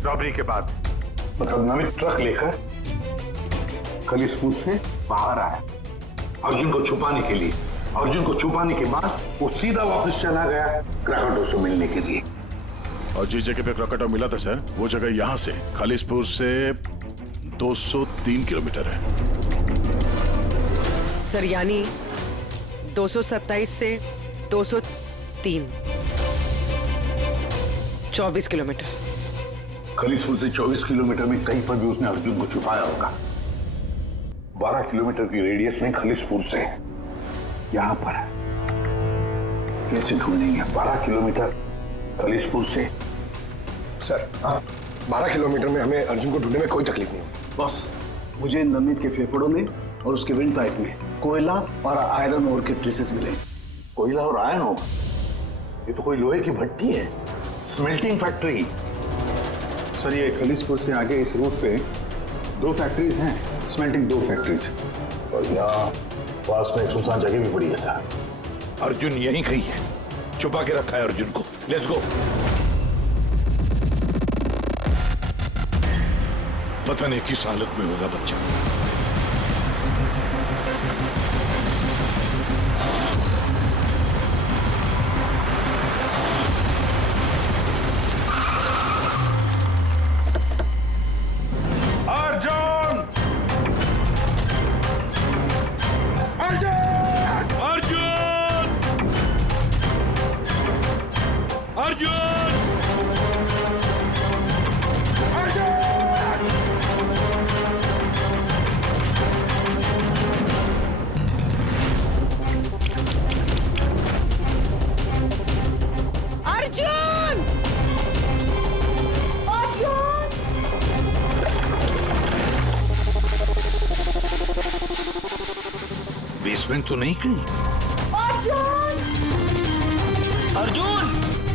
रॉबरी के बाद। मतलब नमित ट्रक लेकर खालिसपुर से बाहर आया अर्जुन को छुपाने के लिए। अर्जुन को छुपाने के बाद वो सीधा वापस चला गया क्राकाटो से मिलने के लिए। और जिस जगह पे क्राकाटो मिला था सर, वो जगह यहाँ से खालिसपुर से 203 किलोमीटर है। सर यानी 227 से 203, 24 किलोमीटर। खालिसपुर से 24 किलोमीटर में कहीं पर भी उसने अर्जुन को छुपाया होगा। 12 किलोमीटर की रेडियस में खालिसपुर से यहां पर कैसे ढूंढेंगे? 12 किलोमीटर खालिसपुर से। सर 12 किलोमीटर में हमें अर्जुन को ढूंढने में कोई तकलीफ नहीं होगी। बॉस, मुझे नमित के फेफड़ों में और उसके विंड पाइप में कोयला और आयरन ओर के ट्रेसेस मिले। कोयला और आयरन ओर? ये तो कोई लोहे की भट्टी है, स्मेल्टिंग फैक्ट्री। सर ये खालिसपुर से आगे इस रूट पे 2 फैक्ट्रीज हैं, स्मेल्टिंग 2 फैक्ट्रीज। और यहाँ पास में एक सुनसान जगह भी पड़ी है सर। अर्जुन यहीं कहीं है, छुपा के रखा है अर्जुन को। Let's go. पता नहीं किस हालत में होगा बच्चा। अर्जुन! अर्जुन! अर्जुन! अर्जुन! बेसमेंट तो नहीं कहीं? अर्जुन! अर्जुन!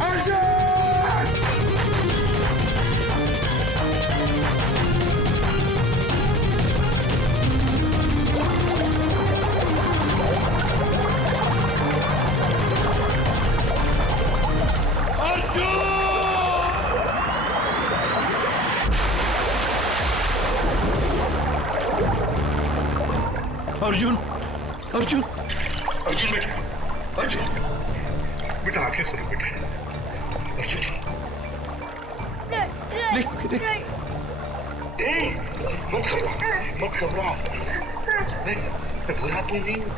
अर्जुन! अर्जुन! अर्जुन! अर्जुन बेटा, अर्जुन बेटा, आंखें खोलो बेटा। अर्जुन मत घबरा, मत घबरा। मैं बुरा आदमी नहीं हूँ,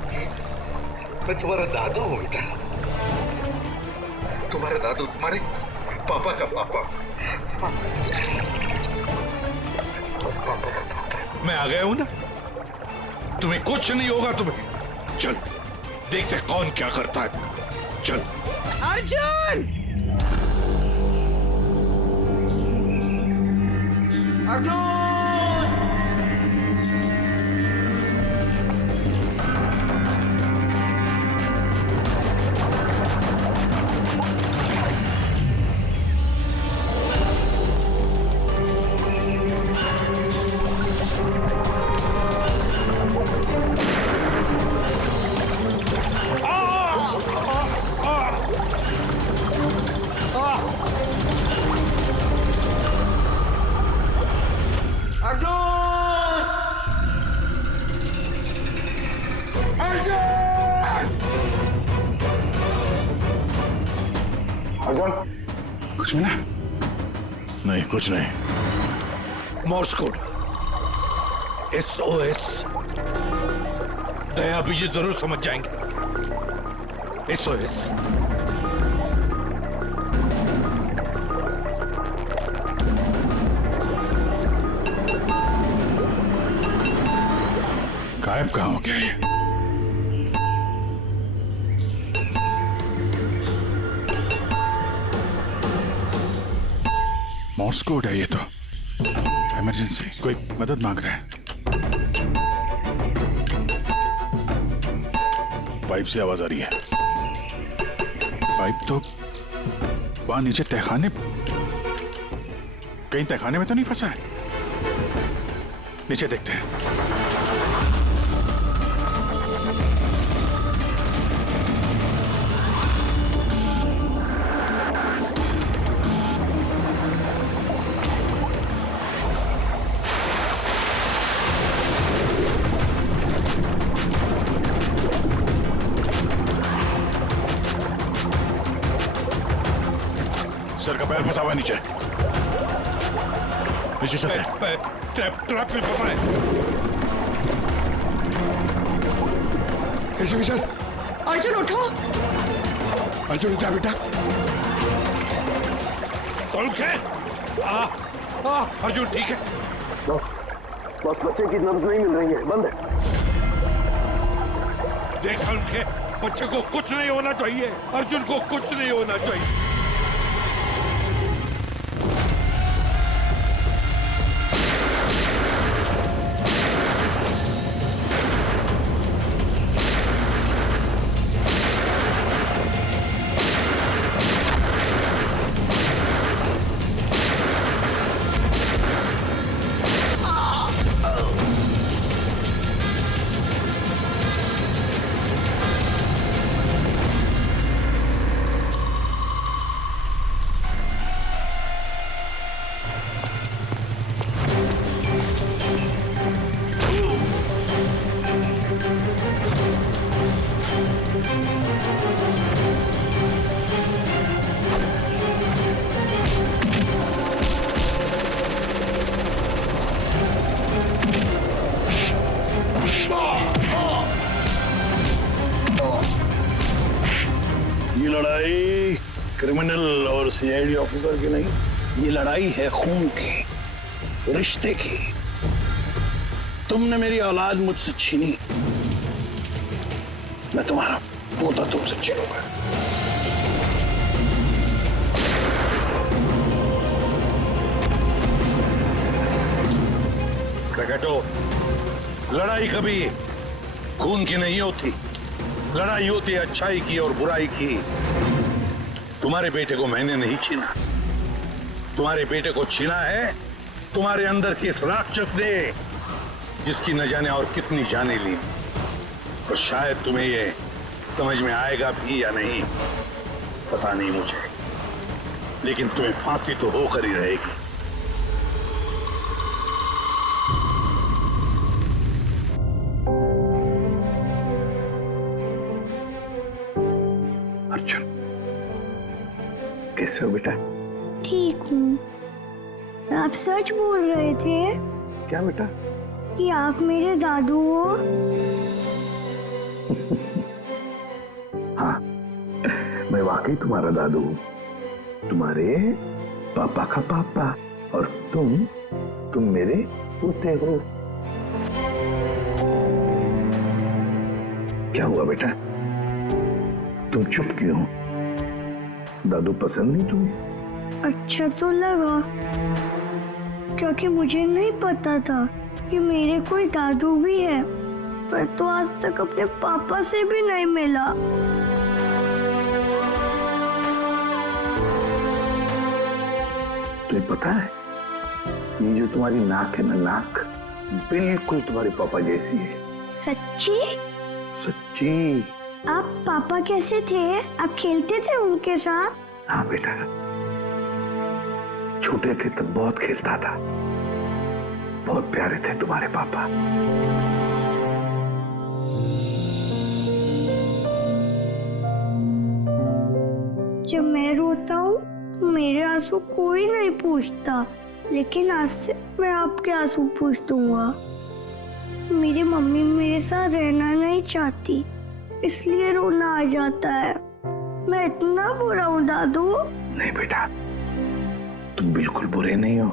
मैं तुम्हारा दादू हूँ बेटा। तुम्हारा दादू, तुम्हारे पापा का पापा। पापा का पापा। मैं आ गया हूँ ना, तुम्हें कुछ नहीं होगा। तुम्हें चल देखते कौन क्या करता है। चल। अर्जुन! अर्जुन! कुछ मिला? नहीं, कुछ नहीं। Morse code SOS। दया बीजी जरूर समझ जाएंगे। SOS। गायब कहाँ हो गया ये? मॉर्स कोड है ये तो। इमरजेंसी, कोई मदद मांग रहा है। पाइप से आवाज आ रही है। पाइप तो वहां नीचे तहखाने, कहीं तहखाने में तो नहीं फंसा है? नीचे देखते हैं। सर का पैर फंसा हुआ है नीचे। नीचे चलते हैं। ट्रैप में फंसा है। कैसे भी सर? अर्जुन उठो। अर्जुन उठा बेटा। अर्जुन ठीक है? बस बच्चे की नब्ज नहीं मिल रही है, बंद है। देखा उनके बच्चे को कुछ नहीं होना चाहिए। अर्जुन को कुछ नहीं होना चाहिए। ये लड़ाई क्रिमिनल और CID ऑफिसर की नहीं, ये लड़ाई है खून की, रिश्ते की। तुमने मेरी औलाद मुझसे छीनी, मैं तुम्हारा पोता तुमसे छीनूंगा। क्रैकेटो, लड़ाई कभी खून की नहीं होती, लड़ाई होती है अच्छाई की और बुराई की। तुम्हारे बेटे को मैंने नहीं छीना, तुम्हारे बेटे को छीना है तुम्हारे अंदर के इस राक्षस ने, जिसकी न जाने और कितनी जाने ली। और शायद तुम्हें ये समझ में आएगा भी या नहीं पता नहीं मुझे, लेकिन तुम्हें फांसी तो होकर ही रहेगी। अर्जुन, कैसे हो बेटा? ठीक हूँ। आप सच बोल रहे थे? क्या बेटा? कि आप मेरे दादू हो? हाँ, मैं वाकई तुम्हारा दादू हूँ, तुम्हारे पापा का पापा, और तुम मेरे पोते हो। क्या हुआ बेटा, तुम चुप क्यों हो? दादू पसंद नहीं तुम्हें? अच्छा तो लगा, क्योंकि मुझे नहीं पता था कि मेरे कोई दादू भी है। पर तो आज तक अपने पापा से भी नहीं मिला। तुम्हें पता है, ये जो तुम्हारी नाक है ना, नाक बिल्कुल तुम्हारे पापा जैसी है। सच्ची? सच्ची। आप पापा कैसे थे? आप खेलते थे उनके साथ? हाँ बेटा, छोटे थे तब बहुत खेलता था, बहुत प्यारे थे तुम्हारे पापा। जब मैं रोता हूँ मेरे आंसू कोई नहीं पूछता, लेकिन आज से मैं आपके आंसू पूछ दूंगा। मेरी मम्मी मेरे साथ रहना नहीं चाहती, इसलिए रोना आ जाता है। मैं इतना बुरा हूँ दादू? नहीं बेटा, तुम बिल्कुल बुरे नहीं हो।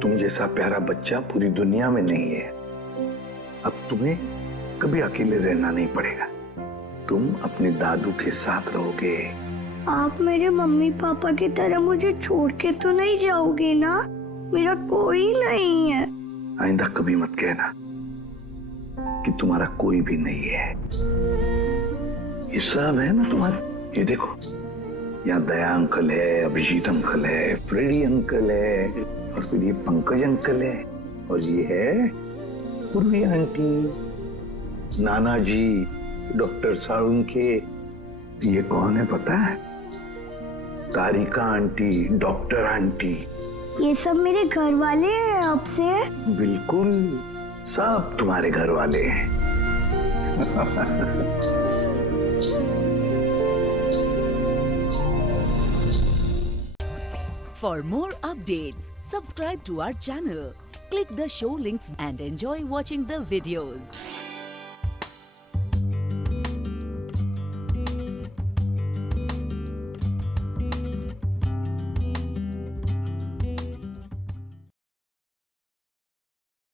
तुम जैसा प्यारा बच्चा पूरी दुनिया में नहीं है। अब तुम्हें कभी अकेले रहना नहीं पड़ेगा, तुम अपने दादू के साथ रहोगे। आप मेरे मम्मी पापा की तरह मुझे छोड़ के तो नहीं जाओगे ना? मेरा कोई नहीं है। आइंदा कभी मत कहना कि तुम्हारा कोई भी नहीं है। ये सब है ना तुम्हारे। ये देखो, यहाँ दया अंकल है, अभिजीत अंकल है, फ्रेडी अंकल है, और फिर ये पंकज अंकल है, और ये है पूर्वी आंटी, नाना जी, डॉक्टर साळुंखे। ये कौन है पता है? तारिका आंटी, डॉक्टर आंटी। ये सब मेरे घर वाले हैं आपसे? बिल्कुल, सब तुम्हारे घर वाले हैं। For more updates, subscribe to our channel, click the show links and enjoy watching the videos.